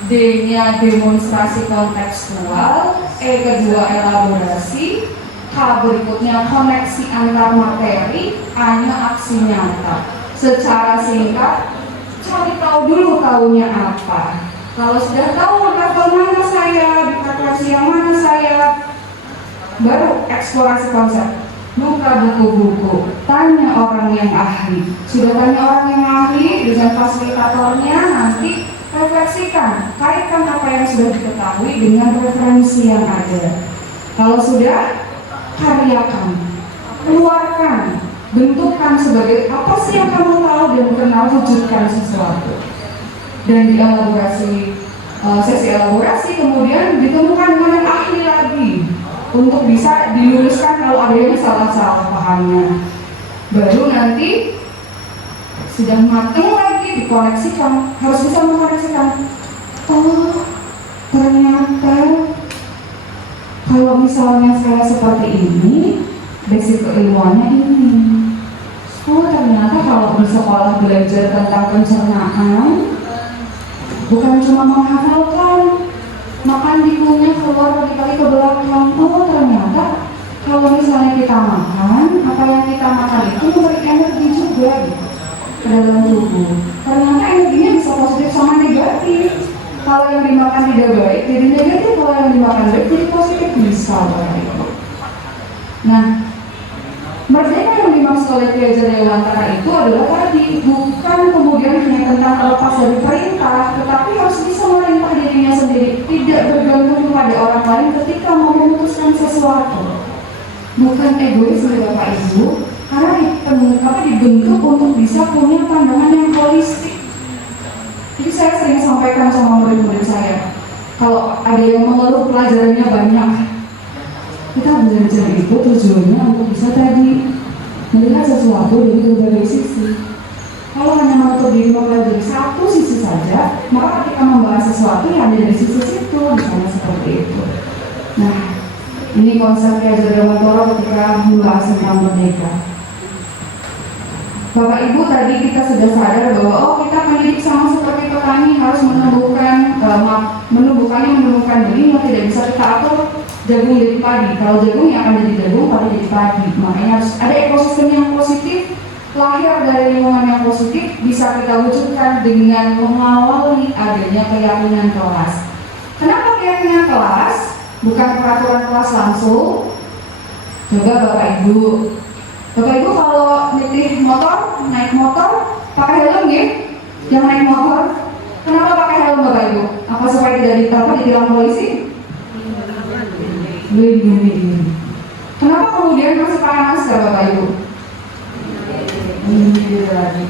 D-nya demonstrasi kontekstual, E kedua elaborasi, K berikutnya koneksi antar materi, A-nya aksi nyata. Secara singkat, cari tahu dulu taunya apa. Kalau sudah tahu level mana saya, di frekuensi yang mana saya, baru eksplorasi konsep. Buka buku-buku, tanya orang yang ahli. Sudah tanya orang yang ahli dengan fasilitatornya, nanti refleksikan, kaitkan apa yang sudah diketahui dengan referensi yang ada. Kalau sudah, karyakan, keluarkan, bentukkan sebagai apa sih yang kamu tahu dan kenal, wujudkan sesuatu. Dan dielaborasi, sesi elaborasi, kemudian ditemukan dengan yang ahli lagi untuk bisa diluruskan kalau ada yang salah-salah pahamnya. Baru nanti sudah matang lagi dikoneksikan, harus bisa mengkoneksikan. Oh, ternyata kalau misalnya saya seperti ini, basic keilmuannya ini. Oh, ternyata kalau di sekolah belajar tentang pencernaan, bukan cuma menghafalkan, makan dikunyah keluar kali ke belakang. Oh, ternyata kalau misalnya kita makan, apa yang kita makan itu memberi energi juga gitu ke dalam tubuh. Ternyata energinya bisa positif sama negatif. Kalau yang dimakan tidak baik, jadi negatif. Kalau yang dimakan baik, jadi positif, bisa gitu. Nah, merdeka yang dimaksud oleh Ki Hajar Dewantara itu adalah tadi, bukan kemudian hanya tentang lepas dari perintah, tetapi harus bisa merintah dirinya sendiri, tidak bergantung kepada orang lain ketika mau memutuskan sesuatu. Bukan egois dari Bapak Ibu, karena dibentuk untuk bisa punya pandangan yang holistik. Jadi saya sering sampaikan sama murid-murid saya, kalau ada yang mengeluh pelajarannya banyak, kita belajar itu tujuannya untuk bisa tadi melihat sesuatu dari berbagai sisi. Kalau hanya menutup diri mempelajari satu sisi saja, maka ketika membahas sesuatu yang ada dari sisi situ, misalnya seperti itu. Nah, ini konsep Ki Hajar Dewantara ketika membahas tentang merdeka. Bapak Ibu, tadi kita sudah sadar bahwa kita mendidik sama seperti petani, harus menumbuhkan benih yang tidak bisa kita atur jagung jadi padi. Kalau jagung yang akan jadi jagung, padi jadi padi. Makanya harus ada ekosistem yang positif, lahir dari lingkungan yang positif, bisa kita wujudkan dengan mengawali adanya keyakinan kelas. Kenapa keyakinan kelas? Bukan peraturan kelas langsung. Coba Bapak Ibu kalau nyetir motor, naik motor, pakai helm ya? Yang naik motor, kenapa pakai helm Bapak Ibu? Apa supaya tidak ditilang polisi? Melindungi diri. Kenapa kemudian masih pakai masker Bapak Ibu? Melindungi diri lagi.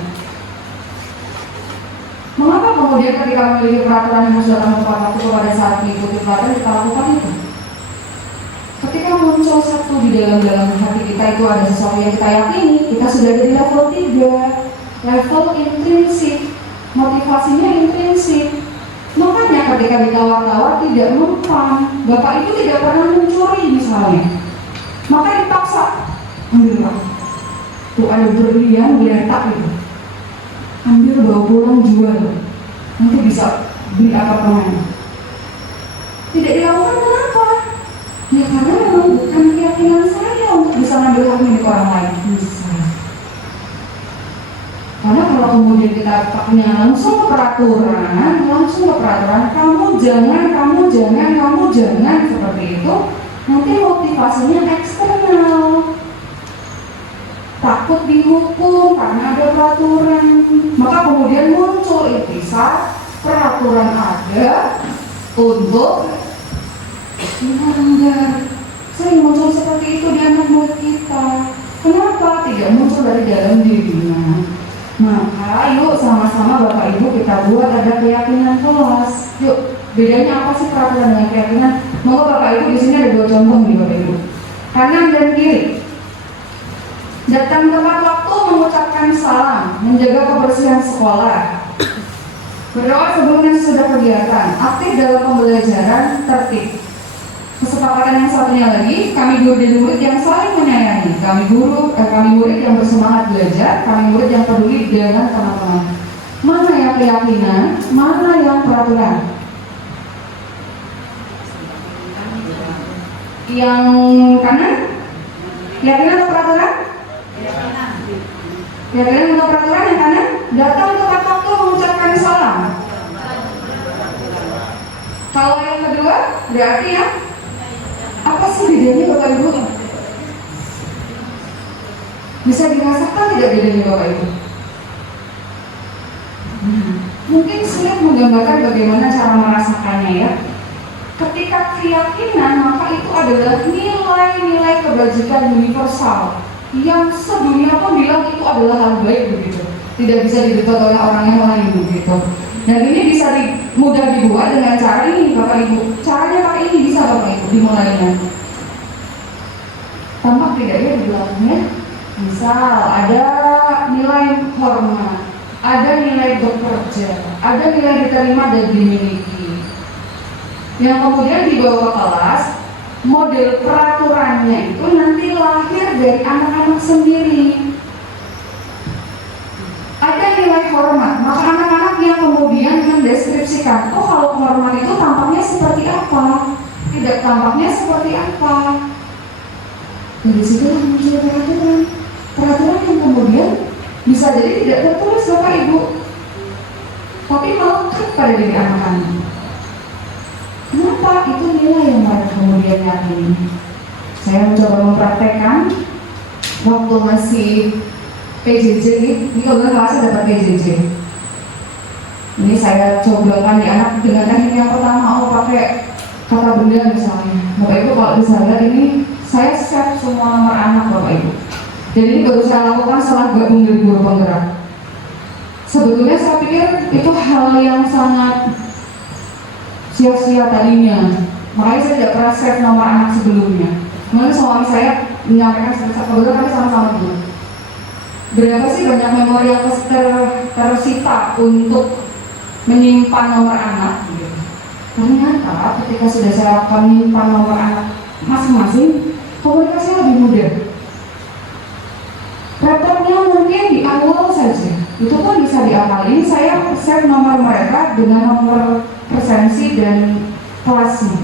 Mengapa kemudian ketika memiliki peraturan yang harus datang tepat waktu pada saat mengikuti pelatihan kita lakukan itu? Ketika muncul satu di dalam hati kita itu ada sesuatu yang kita yakini, kita sudah ada di level 3, level intrinsik, motivasinya intrinsik. Makanya ketika ditawar-tawar tidak mempan, Bapak itu tidak pernah mencuri misalnya, maka dipaksa ambillah. tuh ada berlian geletak gitu, ambil bawa pulang jual, nanti bisa beli apartemen. Tidak dilakukan kenapa? Ya karena memang bukan keyakinan saya untuk bisa ngambil hak milik orang lain. Bisa. Karena kalau kemudian kita paknya langsung ke peraturan, kamu jangan seperti itu, nanti motivasinya eksternal. Takut dihukum karena ada peraturan, maka kemudian muncul intisar, peraturan ada untuk melanggar. Sering muncul seperti itu di anak murid kita. Kenapa tidak muncul dari dalam dirinya? Maka yuk sama-sama Bapak Ibu kita buat ada keyakinan kelas. Yuk, bedanya apa sih peraturan dengan keyakinan? Maka Bapak Ibu di sini ada 2 contoh nih Bapak Ibu. Kanan dan kiri. Datang tepat waktu mengucapkan salam, menjaga kebersihan sekolah. Berdoa sebelum dan sesudah kegiatan, aktif dalam pembelajaran, tertib. Kesepakatan yang satunya lagi, kami guru dan murid yang saling menyayangi, kami murid yang bersemangat belajar, kami murid yang peduli dengan teman-teman. Mana yang keyakinan, mana yang peraturan? Yang kanan? Keyakinan atau peraturan? Keyakinan atau peraturan yang kanan? Datang tepat waktu mengucapkan salam. Kalau yang kedua, berarti ya? Apa sih bedanya Bapak Ibu? Bisa dirasakan tidak bedanya Bapak Ibu? Mungkin sulit menggambarkan bagaimana cara merasakannya ya. Ketika keyakinan, maka itu adalah nilai-nilai kebajikan universal yang sedunia pun bilang itu adalah hal baik begitu. Tidak bisa didebat oleh orang yang lain begitu. Dan ini bisa mudah dibuat dengan cara ini Bapak Ibu. Caranya pakai ini bisa Bapak Ibu dimulainya. Tampak tidak ya di belakangnya? Misal ada nilai hormat, ada nilai bekerja, ada nilai diterima dan dimiliki. Yang kemudian dibawa ke kelas, model peraturannya itu nanti lahir dari anak-anak sendiri. Ada nilai hormat, maka anak-anak yang kemudian mendeskripsikan, oh kalau hormat itu tampaknya seperti apa, tidak tampaknya seperti apa. Dari situ muncul peraturan yang kemudian bisa jadi tidak tertulis Bapak Ibu, tapi melekat pada diri anak-anak. Kenapa? Itu nilai yang mereka kemudian yakini. Saya mencoba mempraktekkan waktu masih PJJ ini kebetulan kelasnya dapat PJJ. Ini saya cobakan di anak dengan teknik yang pertama, pakai kata benda misalnya. Bapak Ibu kalau bisa lihat ini, saya save semua nomor anak Bapak Ibu. Dan ini baru saya lakukan setelah gabung dari guru penggerak. Sebetulnya saya pikir itu hal yang sangat sia-sia tadinya. Makanya saya tidak pernah save nomor anak sebelumnya. Kemudian suami saya menyampaikan kebetulan kami sama-sama dulu. Berapa sih banyak memori yang tersita untuk menyimpan nomor anak? Ternyata ketika sudah saya lakukan menyimpan nomor anak masing-masing, komunikasi lebih mudah. Repotnya mungkin di awal saja, itu pun bisa diakalin. Saya save nomor mereka dengan nomor presensi dan kelasnya.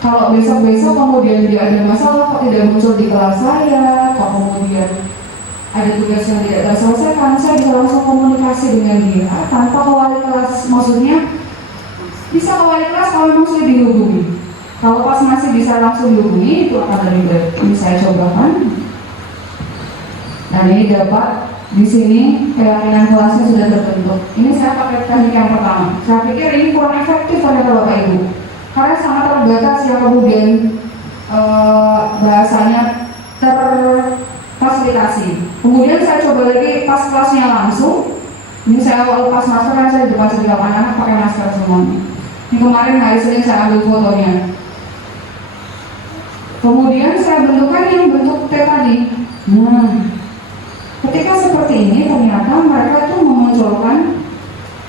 Kalau besok-besok kemudian dia ada masalah, kok tidak muncul di kelas saya, kok kemudian ada tugas yang tidak terselesaikan, saya bisa langsung komunikasi dengan dia tanpa ke wali kelas. Maksudnya bisa ke wali kelas kalau memang sudah dihubungi. Kalau pas masih bisa langsung dihubungi, itu akan lebih baik. Ini saya cobakan. Dan ini dapat di sini keyakinan kelasnya sudah terbentuk. Ini saya pakai teknik yang pertama. Saya pikir ini kurang efektif pada Bapak Ibu, karena sangat terbatas ya, kemudian bahasanya terfasilitasi. Kemudian saya coba lagi pas kelasnya langsung. Ini saya awal pas masker kan saya di depan 8 anak pakai masker semuanya. Ini kemarin hari Senin saya ambil fotonya. Kemudian saya bentukkan yang bentuk T tadi. Nah, ketika seperti ini ternyata mereka tuh memunculkan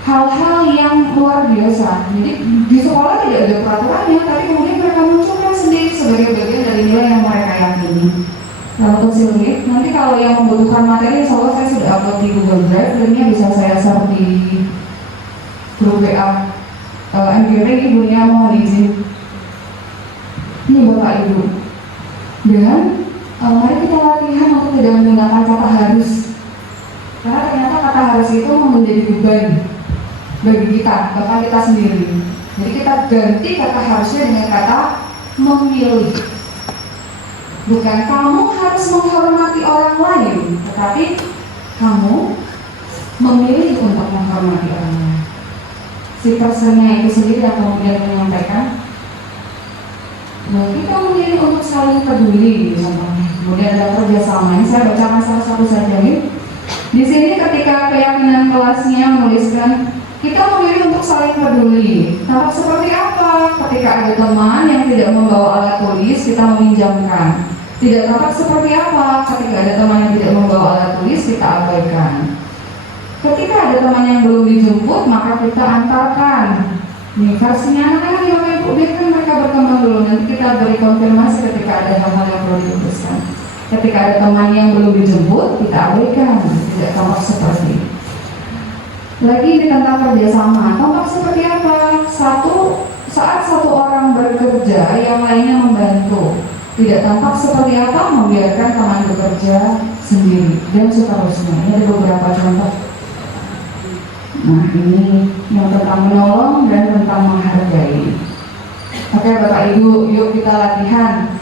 hal-hal yang luar biasa. Jadi di sekolah tidak ada peraturannya, tapi kemudian mereka munculkan sendiri sebagai bagian dari nilai yang mereka yakini. Silip. Nanti kalau yang membutuhkan materi, insya Allah saya sudah upload di Google Drive. Linknya bisa saya share di grup WA MGP. Ibunya mohon izin. Ini Bapak Ibu. Dan mari kita latihan untuk tidak menggunakan kata harus. Karena ternyata kata harus itu menjadi beban bagi kita, bahkan kita sendiri. Jadi kita ganti kata harusnya dengan kata memilih. Bukan kamu harus menghormati orang lain, tetapi kamu memilih untuk menghormati orang lain. Si personnya itu sendiri yang kemudian menyampaikan, kita memilih untuk saling peduli, contohnya. Kemudian ada kerjasama. Ini saya bacakan salah satu saja nih. Di sini ketika keyakinan kelasnya menuliskan kita memilih untuk saling peduli. Tahap seperti apa? Ketika ada teman yang tidak membawa alat tulis, kita meminjamkan. Tidak tampak seperti apa? Ketika ada teman yang tidak membawa alat tulis, kita abaikan. Ketika ada teman yang belum dijemput, maka kita antarkan. Nih versinya anak-anak yang ibu biarkan mereka berkembang dulu. Nanti kita beri konfirmasi ketika ada hal-hal yang perlu diluruskan. Ketika ada teman yang belum dijemput, kita abaikan. Tidak tampak seperti. Lagi ini tentang kerjasama. Tampak seperti apa? Saat satu orang bekerja, yang lainnya membantu. Tidak tampak seperti apa? Membiarkan teman bekerja sendiri dan seterusnya. Ini ada beberapa contoh. Nah, ini yang tentang menolong dan tentang menghargai. Oke Bapak Ibu, yuk kita latihan.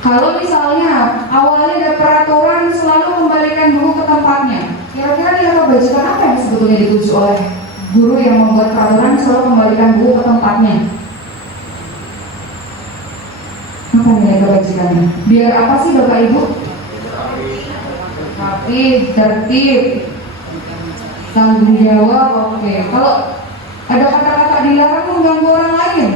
Kalau misalnya awalnya ada peraturan selalu kembalikan buku ke tempatnya, kira-kira dia kebajikan apa yang sebetulnya dituju oleh guru yang membuat peraturan selalu kembalikan buku ke tempatnya? Apa nilai kebajikannya? Biar apa sih Bapak Ibu? Rapi, tertib, tanggung jawab. Oke. Kalau ada kata-kata dilarang mengganggu orang lain,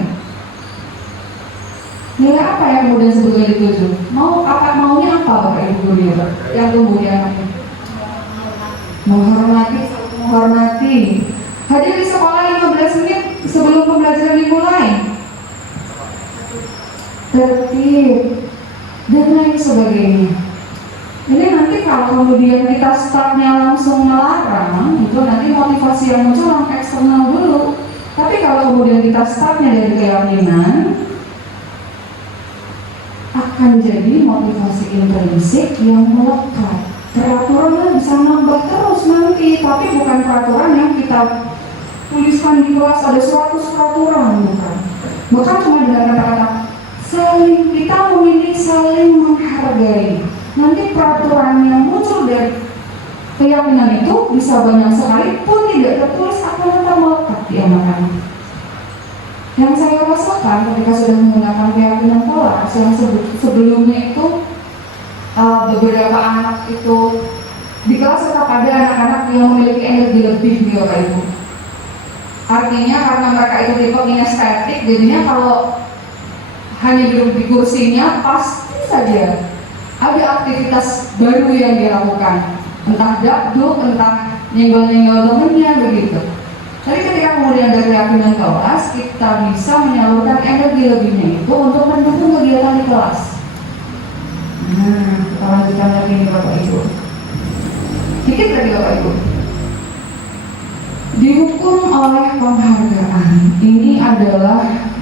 nilai apa yang kemudian sebetulnya dituju? Maunya apa Bapak Ibu guru yang kemudian menghormati. Hadir di sekolah 15 menit sebelum pembelajaran dimulai. Tertib dan lain sebagainya. Ini nanti kalau kemudian kita startnya langsung melarang, itu nanti motivasi yang muncul orang eksternal dulu. Tapi kalau kemudian kita startnya dari keyakinan, akan jadi motivasi intrinsik yang melekat. Peraturannya bisa nambah terus nanti, tapi bukan peraturan yang kita tuliskan di kelas ada 100 peraturan, bukan. Bukan cuma dengan kata-kata kita memilih saling menghargai. Nanti peraturan yang muncul dari keyakinan itu bisa banyak sekali pun tidak tertulis akan tetap melekat di anak-anak. Yang saya rasakan ketika sudah menggunakan keyakinan kelas yang sebelumnya itu beberapa anak itu di kelas tetap ada anak-anak yang memiliki energi lebih nih Bapak Ibu. Artinya karena mereka itu tipe kinestetik, jadinya kalau hanya duduk di kursinya pasti saja ada aktivitas baru yang dilakukan, entah dapduk, entah nyenggol-nyenggol temennya begitu. Tapi ketika kemudian ada keyakinan kelas, kita bisa menyalurkan energi lebihnya itu untuk mendukung kegiatan di kelas. Nah, kita lanjutkan lagi nih Bapak Ibu. Dikit lagi Bapak Ibu. Dihukum oleh penghargaan. Ini adalah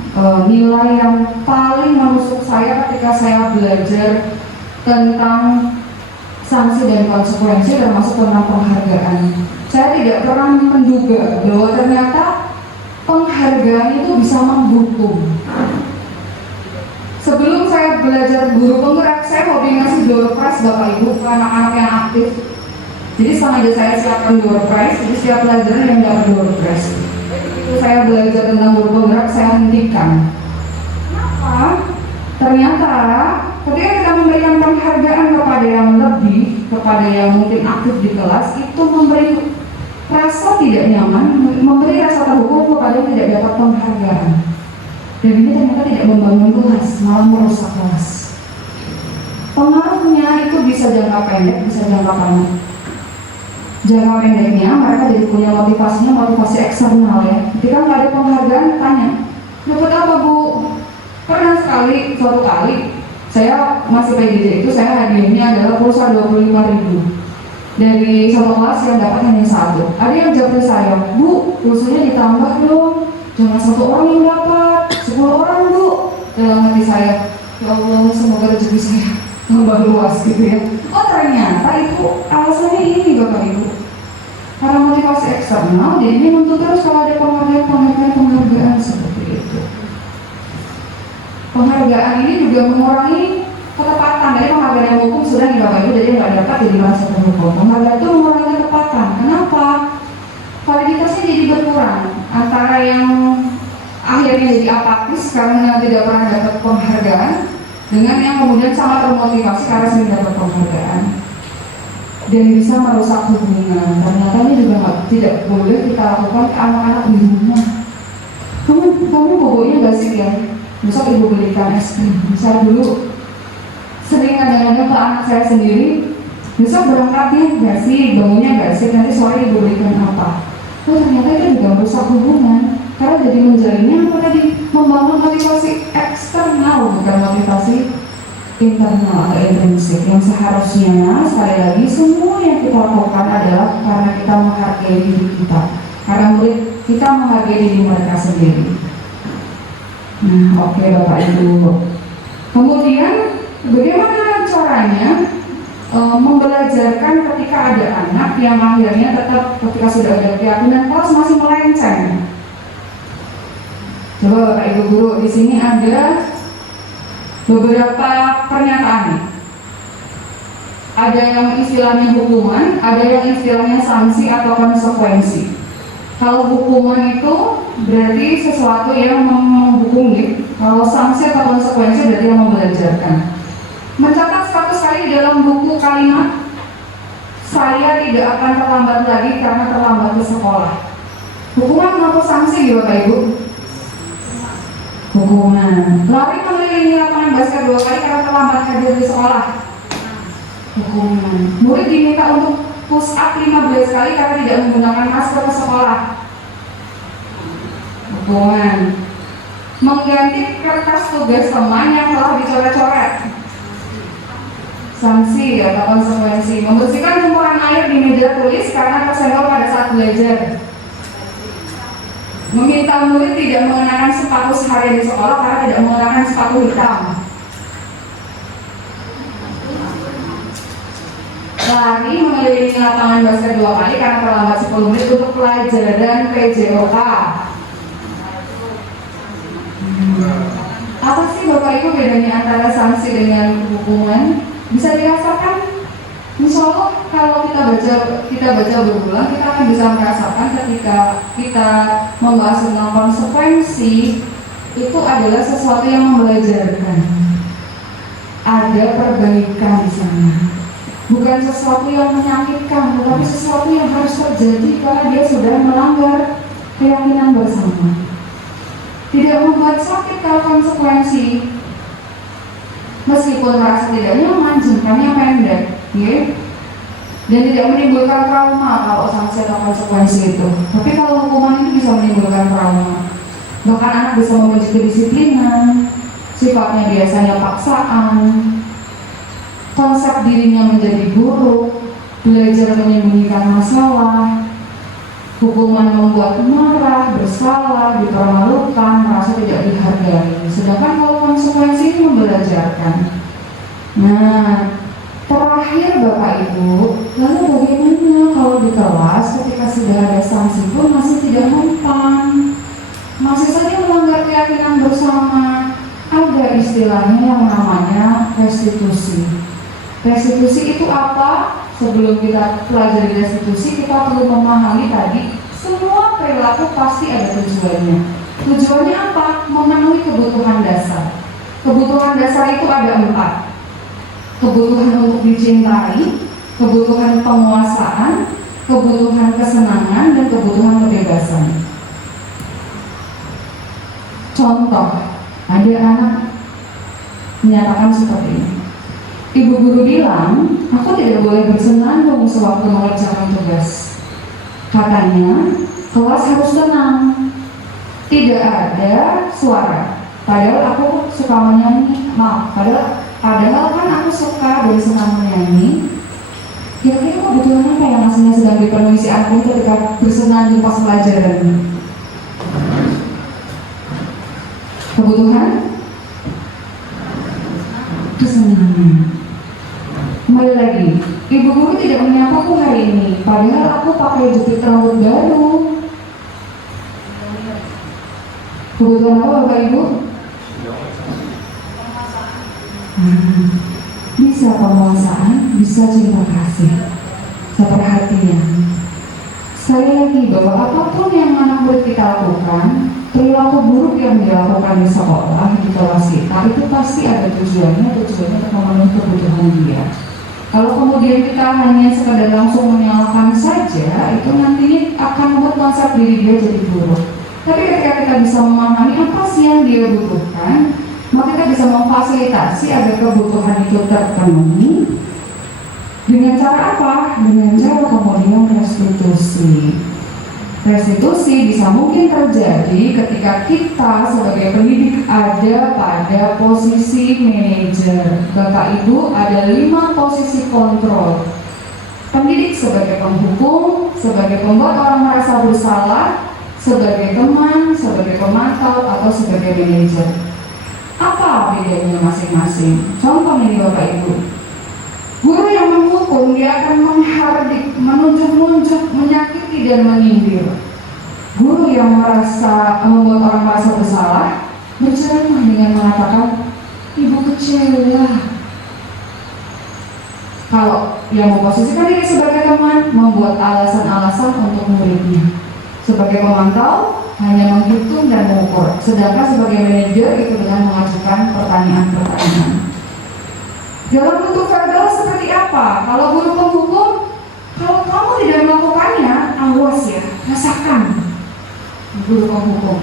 nilai yang paling menusuk saya ketika saya belajar tentang sanksi dan konsekuensi termasuk tentang penghargaan. Saya tidak pernah menduga bahwa ternyata penghargaan itu bisa menghukum. Sebelum saya belajar guru penggerak, saya hobi ngasih door prize Bapak Ibu ke anak-anak yang aktif. Jadi sengaja saya siapkan door prize, jadi setiap pelajaran yang dapat door prize. Saya belajar tentang guru penggerak, saya hentikan. Kenapa? Ternyata ketika kita memberikan penghargaan kepada yang lebih, kepada yang mungkin aktif di kelas, itu memberi rasa tidak nyaman, memberi rasa terhukum kepada yang tidak dapat penghargaan. Dan ini ternyata tidak membangun kelas, malah merusak kelas. Pengaruhnya itu bisa jangka pendek, bisa jangka panjang. Jangka pendeknya mereka jadi punya motivasi eksternal ya. Ketika nggak ada penghargaan, tanya, dapat apa Bu? Pernah suatu kali Saya masih PJJ itu, saya hadiahnya adalah pulsa 25.000 dari satu kelas yang dapat hanya satu. Ada yang jawab saya, Bu, pulsanya ditambah dong, jangan satu orang yang dapat, 10 orang Bu. Dalam hati saya, ya Allah, semoga rezeki saya tambah luas gitu ya. Oh ternyata itu alasannya ini Bapak Ibu, karena motivasi eksternal dia ini menuntut terus kalau ada penghargaan seperti itu. Penghargaan ini juga mengurangi ketepatan. Dari penghargaan yang hukum sudah di Bapak Ibu, jadi nggak dapat jadi merasa terhukum. Penghargaan itu mengurangi ketepatan. Kenapa? Validitasnya jadi berkurang antara yang akhirnya jadi apatis karena tidak pernah dapat penghargaan, dengan yang kemudian sangat termotivasi karena sering dapat penghargaan dan bisa merusak hubungan. Ternyata ini juga tidak boleh kita lakukan ke anak-anak di rumah. Kamu boboknya gak sih ya? Besok ibu belikan es krim. Saya dulu sering kadang-kadang ke anak saya sendiri, besok berangkatnya gak sih, bangunnya gak sih, nanti sore ibu belikan apa. Oh ternyata itu juga merusak hubungan. Karena jadi menjalinnya apa tadi? Membangun motivasi eksternal, bukan motivasi internal atau intrinsik. Yang seharusnya sekali lagi semua yang kita lakukan adalah karena kita menghargai diri kita, karena murid kita menghargai diri mereka sendiri. Nah, oke Bapak Ibu. Kemudian bagaimana caranya membelajarkan ketika ada anak yang akhirnya tetap ketika sudah ada keyakinan kelas masih melenceng? Coba Bapak Ibu guru, di sini ada beberapa pernyataan. Ada yang istilahnya hukuman, ada yang istilahnya sanksi atau konsekuensi. Kalau hukuman itu berarti sesuatu yang menghukum, kalau sanksi atau konsekuensi berarti yang membelajarkan. Mencatat 100 kali di dalam buku kalimat, saya tidak akan terlambat lagi karena terlambat ke sekolah. Hukuman atau sanksi Bapak Ibu? Hukuman. Lari mengelilingi lapangan basket 2 kali karena terlambat hadir di sekolah. Hukuman. Murid diminta untuk push up 15 kali karena tidak menggunakan masker ke sekolah. Hukuman. Mengganti kertas tugas teman yang telah dicoret-coret. Sanksi atau konsekuensi. Membersihkan tumpukan air di meja tulis karena tersenggol pada saat belajar. Meminta murid tidak mengenakan sepatu seharian di sekolah karena tidak mengenakan sepatu hitam. Lari mengelilingi lapangan basket 2 kali karena terlambat 10 menit untuk pelajaran PJOK. Apa sih Bapak Ibu bedanya antara sanksi dengan hukuman? Bisa dirasakan? Insya Allah kalau kita baca berulang, kita akan bisa merasakan ketika kita membahas tentang konsekuensi itu adalah sesuatu yang membelajarkan. Ada perbaikan di sana. Bukan sesuatu yang menyakitkan, tetapi sesuatu yang harus terjadi karena dia sudah melanggar keyakinan bersama. Tidak membuat sakit kalau konsekuensi, meskipun merasa tidak nyaman, jangkanya pendek, ya? Dan tidak menimbulkan trauma kalau sanksi atau konsekuensi itu. Tapi kalau hukuman itu bisa menimbulkan trauma. Bahkan anak bisa membenci kedisiplinan, sifatnya biasanya paksaan, konsep dirinya menjadi buruk, belajar menyembunyikan masalah, hukuman membuat marah, bersalah, dipermalukan, merasa tidak dihargai. Sedangkan kalau konsekuensi ini membelajarkan. Nah, terakhir Bapak Ibu, lalu bagaimana kalau di kelas ketika sudah ada sanksi pun masih tidak mempan, masih saja melanggar keyakinan bersama? Ada istilahnya yang namanya restitusi. Restitusi itu apa? Sebelum kita pelajari restitusi, kita perlu memahami tadi semua perilaku pasti ada tujuannya. Tujuannya apa? Memenuhi kebutuhan dasar. Kebutuhan dasar itu ada 4. Kebutuhan untuk dicintai, kebutuhan penguasaan, kebutuhan kesenangan, dan kebutuhan kebebasan. Contoh, ada anak menyatakan seperti ini. Ibu guru bilang, aku tidak boleh bersenandung sewaktu mengerjakan tugas. Katanya, kelas harus tenang, tidak ada suara. Padahal aku suka menyanyi, padahal Padahal kan aku suka dan senang menyanyi. Kira-kira kebutuhan apa yang masihnya sedang dipenuhi si aku ketika bersenandung pas pelajaran? Kebutuhan kesenangan. Kembali lagi, ibu guru tidak menyapaku hari ini, padahal aku pakai jepit rambut baru. Kebutuhan apa Bapak Ibu? Bisa penguasaan, bisa cinta kasih, seperhatian. Sekali lagi bahwa apapun yang anak murid kita lakukan, perilaku buruk yang dilakukan di sekolah, di kelas kita, itu pasti ada tujuannya untuk memenuhi kebutuhan dia. Kalau kemudian kita hanya sekadar langsung menyalahkan saja, itu nantinya akan membuat konsep diri dia jadi buruk. Tapi ketika kita bisa memahami apa sih yang dia butuhkan, maka kita bisa memfasilitasi agar kebutuhan itu terpenuhi. Dengan cara apa? Dengan cara kemudian restitusi. Restitusi bisa mungkin terjadi ketika kita sebagai pendidik ada pada posisi manajer. Bapak Ibu, ada 5 posisi kontrol. Pendidik sebagai penghukum, sebagai pembuat orang merasa bersalah, sebagai teman, sebagai pemantau, atau sebagai manajer. Apa bedanya masing-masing? Contoh ini Bapak Ibu. Guru yang menghukum, dia akan menghardik, menunjuk-nunjuk, menyakiti dan menyindir. Guru yang membuat orang merasa bersalah, berceramah dengan mengatakan, ibu kecewa. Kalau yang memposisikan diri sebagai teman, membuat alasan-alasan untuk muridnya. Sebagai pemantau, hanya menghitung dan mengukur. Sedangkan sebagai manajer itu dengan mengajukan pertanyaan-pertanyaan. Dalam bentuk verbal seperti apa? Kalau guru penghukum, kalau kamu tidak melakukannya, awas ya, rasakan. Guru penghukum.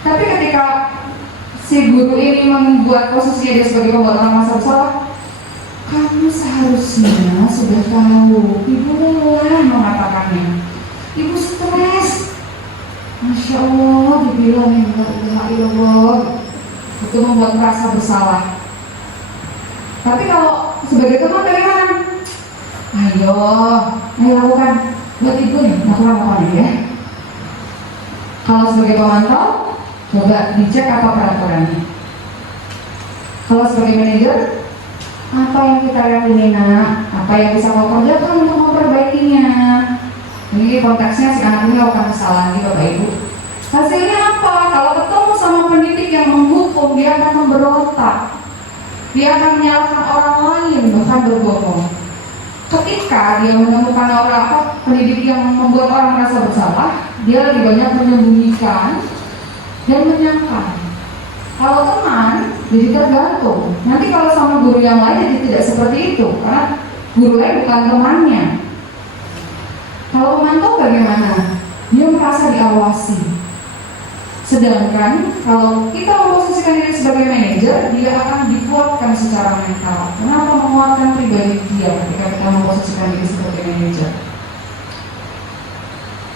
Tapi ketika si guru ini membuat posisinya dia sebagai pembuat orang merasa bersalah, kamu seharusnya sudah tahu. Ibu lelah mengatakannya. Ibu stres. Masya Allah, dibilang ya Allah, itu membuat merasa bersalah. Tapi kalau sebagai teman bagaimana? Ayo lakukan. Buat ibu nih, lakukan ya. Kalau sebagai pemantau, coba dicek apa peraturannya. Kalau sebagai manajer, apa yang kita lihat ini nak? Apa yang bisa kau kerjakan untuk memperbaikinya? Ini konteksnya si anak ini melakukan kesalahan nih Bapak Ibu. Hasilnya apa? Kalau ketemu sama pendidik yang menghukum, dia akan memberontak. Dia akan menyalahkan orang lain, bahkan berbohong. Ketika dia menemukan pendidik yang membuat orang merasa bersalah, dia lebih banyak menyembunyikan dan menyangkal. Kalau teman, jadi tergantung. Nanti kalau sama guru yang lain jadi tidak seperti itu, karena guru lain bukan temannya. Kalau pemantau bagaimana? Dia merasa diawasi. Sedangkan kalau kita memposisikan diri sebagai manajer, dia akan dikuatkan secara mental. Kenapa menguatkan pribadi dia ketika kita memposisikan diri sebagai manajer?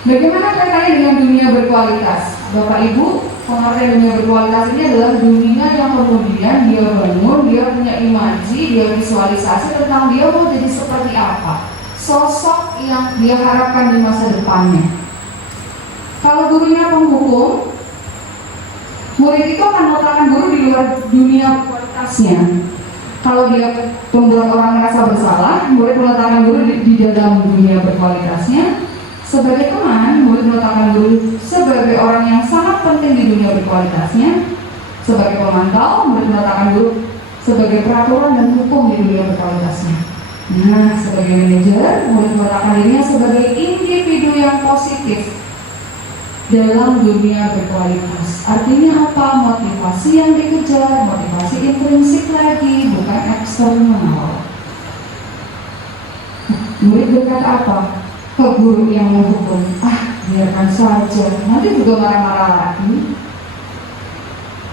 Bagaimana kaitannya dengan dunia berkualitas? Bapak Ibu, pengertian dunia berkualitas ini adalah dunia yang kemudian dia bangun, dia punya imaji, dia visualisasi tentang dia mau jadi seperti apa, sosok yang dia harapkan di masa depannya. Kalau gurunya penghukum, murid itu akan meletakkan guru di luar dunia kualitasnya. Kalau dia membuat orang merasa bersalah, murid meletakkan guru di dalam dunia berkualitasnya. Sebagai teman, murid meletakkan guru sebagai orang yang sangat penting di dunia berkualitasnya. Sebagai pemantau, murid meletakkan guru sebagai peraturan dan hukum di dunia berkualitasnya. Nah, sebagai manajer, murid meletakkan dirinya sebagai individu yang positif dalam dunia berkualitas. Artinya apa? Motivasi yang dikejar, motivasi intrinsik lagi, bukan eksternal. Murid berkata apa? Ke guru yang menghukum, biarkan saja, nanti juga marah-marah lagi.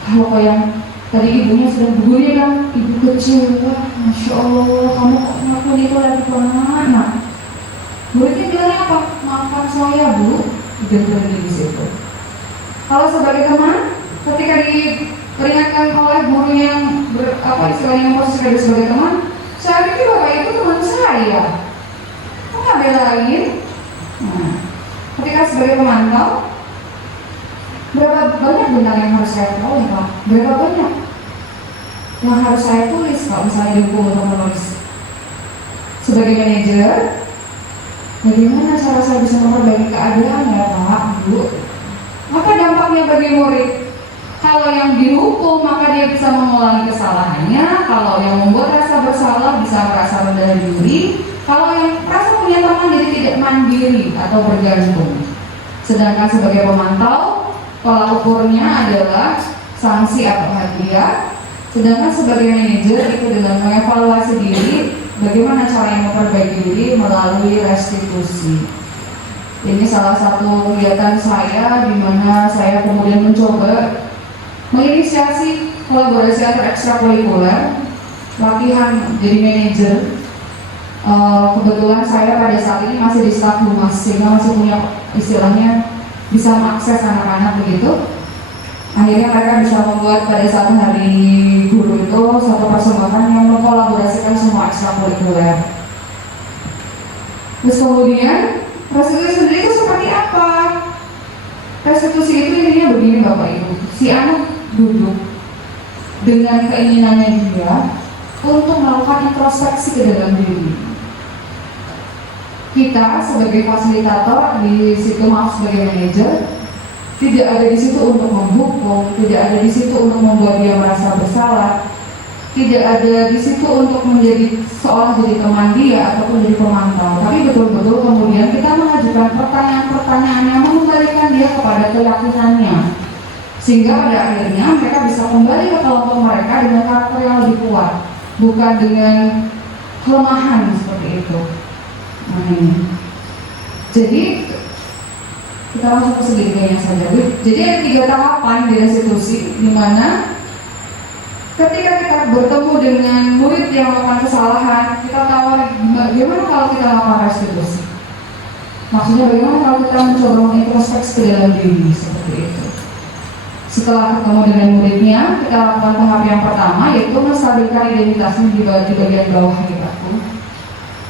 Kalau yang tadi ibunya sedang bergurih kan, ibu kecewa, Masya Allah, kamu kok ngelakuin itu lagi kemana? Muridnya bilangnya apa? Maafkan saya bu, dan berhenti di situ. Kalau sebagai teman, ketika peringatkan oleh guru yang istilahnya posisi sebagai teman. Saya pikir bapak itu teman saya, kok nggak belain? Nah, ketika sebagai pemantau, berapa banyak bintang yang harus saya tahu, Pak? Berapa banyak yang harus saya tulis kalau misalnya dihukum untuk menulis? Sebagai manajer, bagaimana cara saya bisa memperbaiki keadaan ya Pak, Bu? Apa dampaknya bagi murid? Kalau yang dihukum maka dia bisa mengulangi kesalahannya. Kalau yang membuat rasa bersalah bisa merasa rendah diri. Kalau yang merasa punya teman jadi tidak mandiri atau bergantung. Sedangkan sebagai pemantau, tolak ukurnya adalah sanksi atau hadiah. Sedangkan sebagai manajer itu dengan mengevaluasi diri, bagaimana cara yang memperbaiki diri melalui restitusi. Ini salah satu kegiatan saya di mana saya kemudian mencoba menginisiasi kolaborasi antar ekstrakurikuler, latihan jadi manajer. Kebetulan saya pada saat ini masih di staf humas, sehingga masih punya istilahnya bisa mengakses anak-anak begitu. Akhirnya mereka bisa membuat pada satu hari guru itu satu persembahan yang mengkolaborasikan semua ekstrakurikuler. Terus kemudian restitusi sendiri itu seperti apa? Restitusi itu intinya begini Bapak Ibu, si anak duduk dengan keinginannya dia untuk melakukan introspeksi ke dalam diri. Kita sebagai fasilitator di situ, maaf sebagai manajer, tidak ada di situ untuk menghukum, tidak ada di situ untuk membuat dia merasa bersalah, tidak ada di situ untuk menjadi seolah jadi teman dia ataupun jadi pemantau. Tapi betul-betul kemudian kita mengajukan pertanyaan-pertanyaan yang mengembalikan dia kepada keyakinannya, sehingga pada akhirnya mereka bisa kembali ke kelompok mereka dengan karakter yang lebih kuat, bukan dengan kelemahan seperti itu. Nah, ini. Jadi kita langsung ke segitiganya saja. Jadi ada 3 tahapan di restitusi, di mana ketika kita bertemu dengan murid yang melakukan kesalahan, kita tawari bagaimana kalau kita lakukan restitusi. Maksudnya bagaimana kalau kita mencoba mengintrospeksi ke dalam diri seperti itu. Setelah ketemu dengan muridnya, kita lakukan tahap yang pertama, yaitu menstabilkan identitasnya di bagian bawah kita.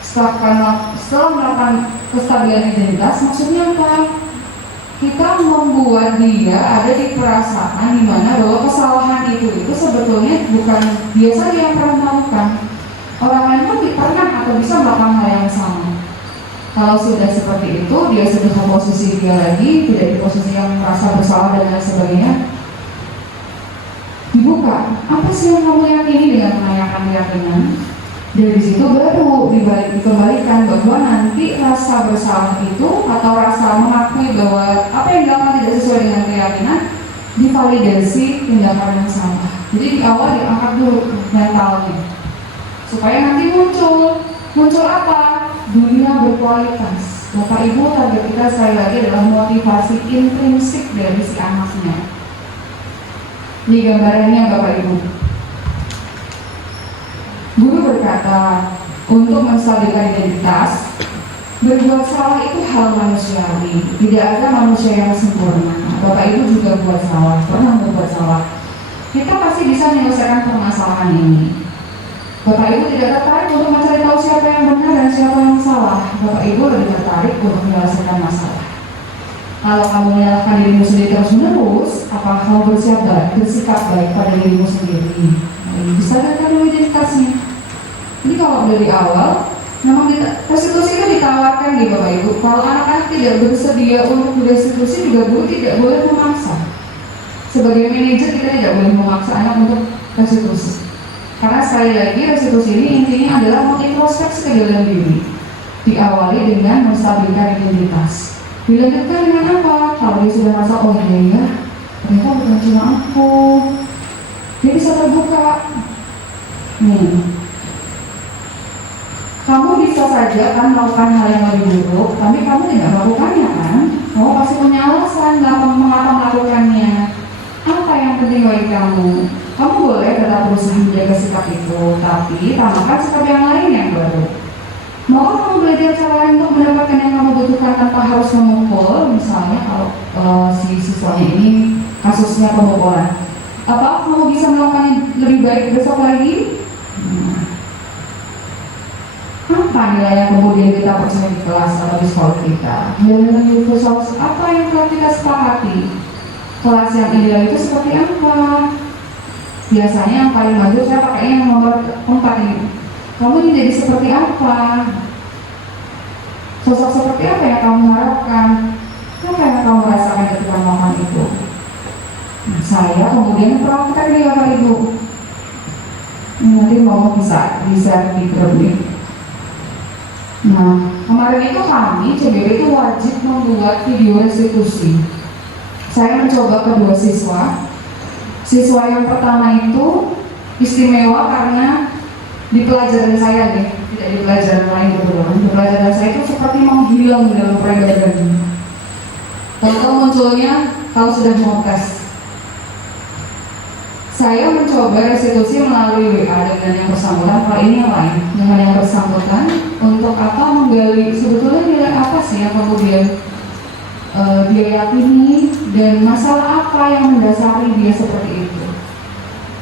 Setelah melakukan kestabilan identitas, maksudnya apa? Kita membuat dia ada di perasaan dimana bahwa kesalahan itu sebetulnya bukan biasa dia yang pernah melakukan. Orang lain pun pernah atau bisa melakukan hal yang sama. Kalau sudah seperti itu, dia sudah ke posisi dia lagi, tidak di posisi yang merasa bersalah dan lain sebagainya. Dibuka, apa sih yang kamu yakini dengan menanyakan keyakinan? Dari situ baru dikembalikan bahwa nanti rasa bersalah itu atau rasa mengakui bahwa apa yang dilakukan tidak sesuai dengan keyakinan divalidasi tindakan yang salah. Jadi di awal diangkat dulu mentalnya supaya nanti muncul apa? Dunia berkualitas. Bapak Ibu, target kita sekali lagi adalah motivasi intrinsik dari si anaknya. Ini gambarannya Bapak Ibu. Guru berkata, untuk menstabilkan identitas, berbuat salah itu hal manusiawi. Tidak ada manusia yang sempurna. Bapak Ibu juga buat salah, pernah berbuat salah. Kita pasti bisa menyelesaikan permasalahan ini. Bapak Ibu tidak tertarik untuk mencari tahu siapa yang benar dan siapa yang salah. Bapak Ibu lebih tertarik untuk menyelesaikan masalah. Kalau kamu menyalahkan dirimu sendiri terus-menerus, apakah kamu bersikap baik pada dirimu sendiri? Bisa lihat dulu identitasnya. Jadi kalau dari awal, memang restitusi itu ditawarkan di Bapak Ibu. Kalau anak-anak tidak bersedia untuk restitusi, juga guru tidak boleh memaksa. Sebagai manajer kita tidak boleh memaksa anak untuk restitusi. Karena sekali lagi restitusi ini intinya adalah mengintrospeksi ke dalam diri. Diawali dengan menstabilkan identitas. Dilanjutkan dengan apa? Kalau dia sudah merasa, oh iya, ternyata bukan cuma aku. Dia bisa terbuka. Kamu bisa saja kan melakukan hal yang lebih buruk, tapi kamu tidak melakukannya kan? Kamu pasti punya alasan mengapa melakukannya. Apa yang penting bagi kamu? Kamu boleh tetap berusaha menjaga sikap itu, tapi tambahkan sikap yang lain yang baru. Mau kamu belajar cara lain untuk mendapatkan yang kamu butuhkan tanpa harus memukul? Misalnya kalau si siswanya ini kasusnya pemukulan, Apa kamu bisa melakukan lebih baik besok lagi? Apa nilai yang kemudian kita percaya di kelas atau di sekolah kita? Nilai universal apa yang telah kita sepakati? Kelas yang ideal itu seperti apa? Biasanya yang paling maju saya pakai yang nomor 4 ini. Kamu ini jadi seperti apa? Sosok seperti apa yang kamu harapkan? Apa yang kamu rasakan ketika melakukan itu? Nah, saya kemudian praktek di Bapak Ibu. Nanti mau bisa di grup ini. Nah, kemarin itu kami CBB itu wajib membuat video restitusi. Saya mencoba kedua siswa. Siswa yang pertama itu istimewa karena di pelajaran saya nih, tidak di pelajaran lain kebetulan. Di pelajaran saya itu seperti menghilang dalam peredaran. Tahu munculnya kalau sudah mau tes. Saya mencoba restitusi melalui WA dengan yang bersangkutan, kalau ini yang lain dengan yang bersangkutan untuk apa menggali sebetulnya nilai apa sih yang kemudian dia yakini dan masalah apa yang mendasari dia seperti itu.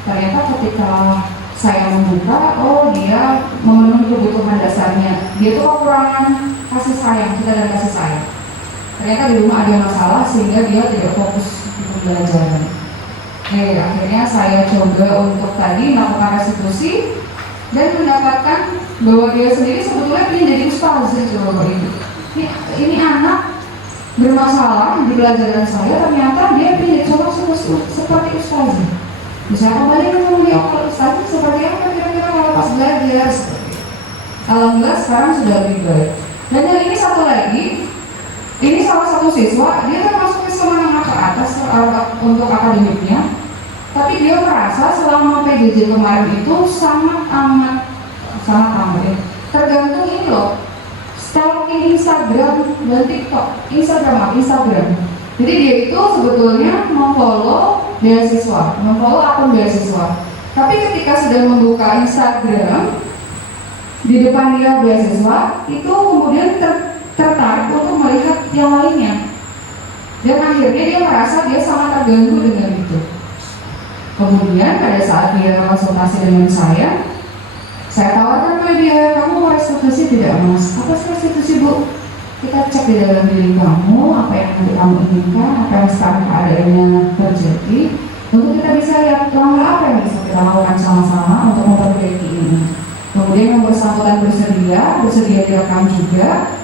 Ternyata ketika saya membuka, oh dia memenuhi kebutuhan dasarnya, dia itu kekurangan kasih sayang, kita dan kasih sayang. Ternyata di rumah ada masalah sehingga dia tidak fokus di pembelajaran. Akhirnya saya coba untuk tadi melakukan restitusi dan mendapatkan bahwa dia sendiri sebetulnya ingin jadi ustaz ini anak bermasalah di pelajaran saya, ternyata dia ingin jadi seperti ustaz. Bisa kembali ke dia, kalau ustaz seperti apa kira-kira kalau pas belajar. Alhamdulillah sekarang sudah lebih baik. Dan yang ini satu lagi, ini salah satu siswa, dia termasuk menengah ke atas untuk akademiknya, tapi dia merasa selama PJJ kemarin itu sangat amat ya. Tergantung ini loh, stalking Instagram dan TikTok, Instagram. Jadi dia itu sebetulnya memfollow beasiswa, memfollow akun beasiswa. Tapi ketika sudah membuka Instagram, di depan dia beasiswa, itu kemudian tertarik untuk melihat yang lainnya. Dan akhirnya dia merasa dia sangat terganggu dengan itu. Kemudian pada saat dia konsultasi dengan saya tawarkan ke dia, kamu mau restitusi tidak mas? Apa sih restitusi bu? Kita cek di dalam diri kamu, apa yang nanti kamu inginkan, apa yang sekarang keadaannya terjadi, untuk kita bisa lihat langkah apa yang bisa kita lakukan sama-sama untuk memperbaiki ini. Kemudian yang bersangkutan bersedia direkam juga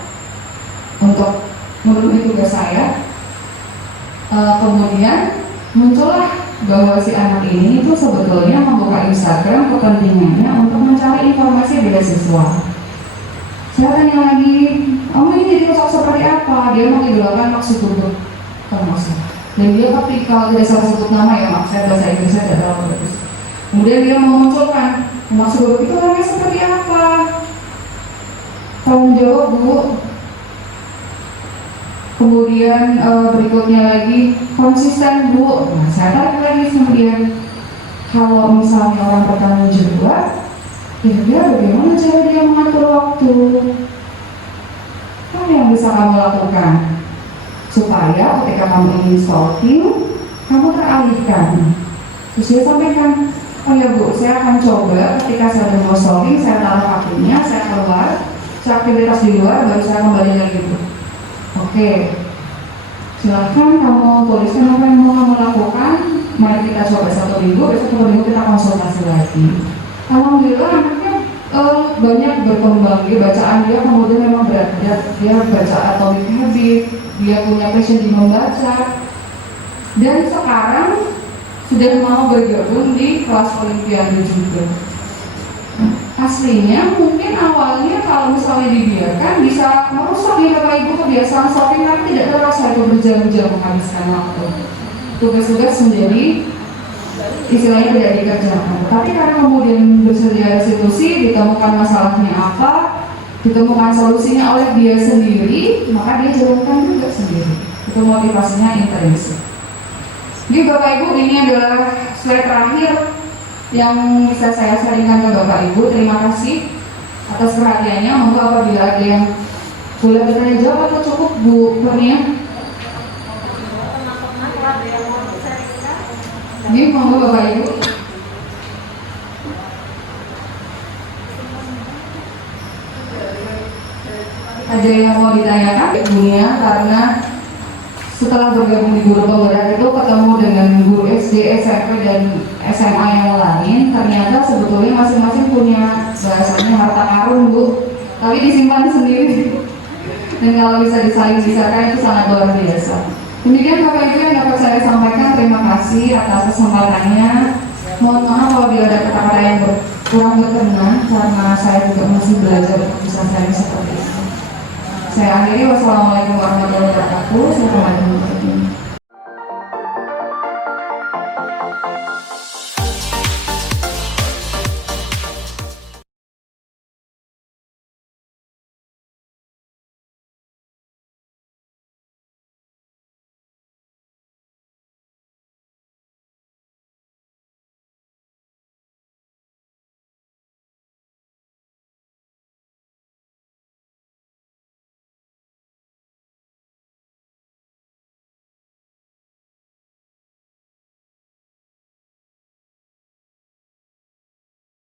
untuk memenuhi tugas saya. Kemudian muncullah bahwa si anak ini itu sebetulnya membuka Instagram kepentingannya untuk mencari informasi beasiswa. Saya tanya lagi, kamu ini jadi sosok seperti apa? Dia mengidolakan maksud buruk termasuk. Dan dia kalau tidak salah sebut nama ya, maaf saya bahasa Inggrisnya tidak terlalu bagus. Kemudian dia memunculkan maksud buruk itu orangnya seperti apa? Tanggung jawab bu. Kemudian berikutnya lagi konsisten bu. Nah, saya tarik lagi kemudian kalau misalnya orang bertanggung jawab, kira-kira bagaimana cara dia mengatur waktu? Apa yang bisa kamu lakukan supaya ketika kamu ingin stalking, kamu teralihkan? Terus dia sampaikan, oh ya bu, saya akan coba ketika saya mau stalking, saya taruh HP-nya, saya keluar, saya aktivitas di luar, baru saya kembali lagi bu. Oke, silahkan kamu tuliskan apa yang mau kamu lakukan. Mari kita coba 1 minggu, besok 2 minggu kita konsultasi lagi. Alhamdulillah anaknya banyak berkembang, dia bacaan dia kemudian memang berat, dia baca Atomic Habit, dia punya passion di membaca, dan sekarang sudah mau bergabung di kelas Olimpiade juga. Aslinya mungkin awalnya kalau misalnya dibiarkan bisa merusak di Bapak Ibu kebiasaan shopping, tapi tidak terasa itu berjam-jam menghabiskan waktu. Tugas-tugas menjadi istilahnya tidak dikerjakan. Tapi karena kemudian bersedia restitusi, ditemukan masalahnya apa, ditemukan solusinya oleh dia sendiri, maka dia jalankan juga sendiri. Itu motivasinya intrinsik. Jadi Bapak Ibu, ini adalah slide terakhir yang bisa saya sharingkan ke Bapak Ibu. Terima kasih atas perhatiannya. Monggo apabila ada yang boleh bertanya jawab atau cukup Bu Kurnia. Ini monggo Bapak Ibu. Ada yang mau ditanyakan ibunya, karena setelah bergabung di guru penggerak itu ketemu dengan guru SD, SMP dan SMA yang lain, ternyata sebetulnya masing-masing punya bahasanya harta karun Bu, tapi disimpan sendiri. Dan kalau bisa disaling bicarakan itu sangat luar biasa. Demikian Bapak Ibu yang dapat saya sampaikan. Terima kasih atas kesempatannya. Mohon maaf kalau bila ada kata-kata yang kurang berkenan, karena saya juga masih belajar untuk bisa sharing seperti itu. Saya akhiri, wassalamualaikum warahmatullahi wabarakatuh. Assalamualaikum warahmatullahi wabarakatuh.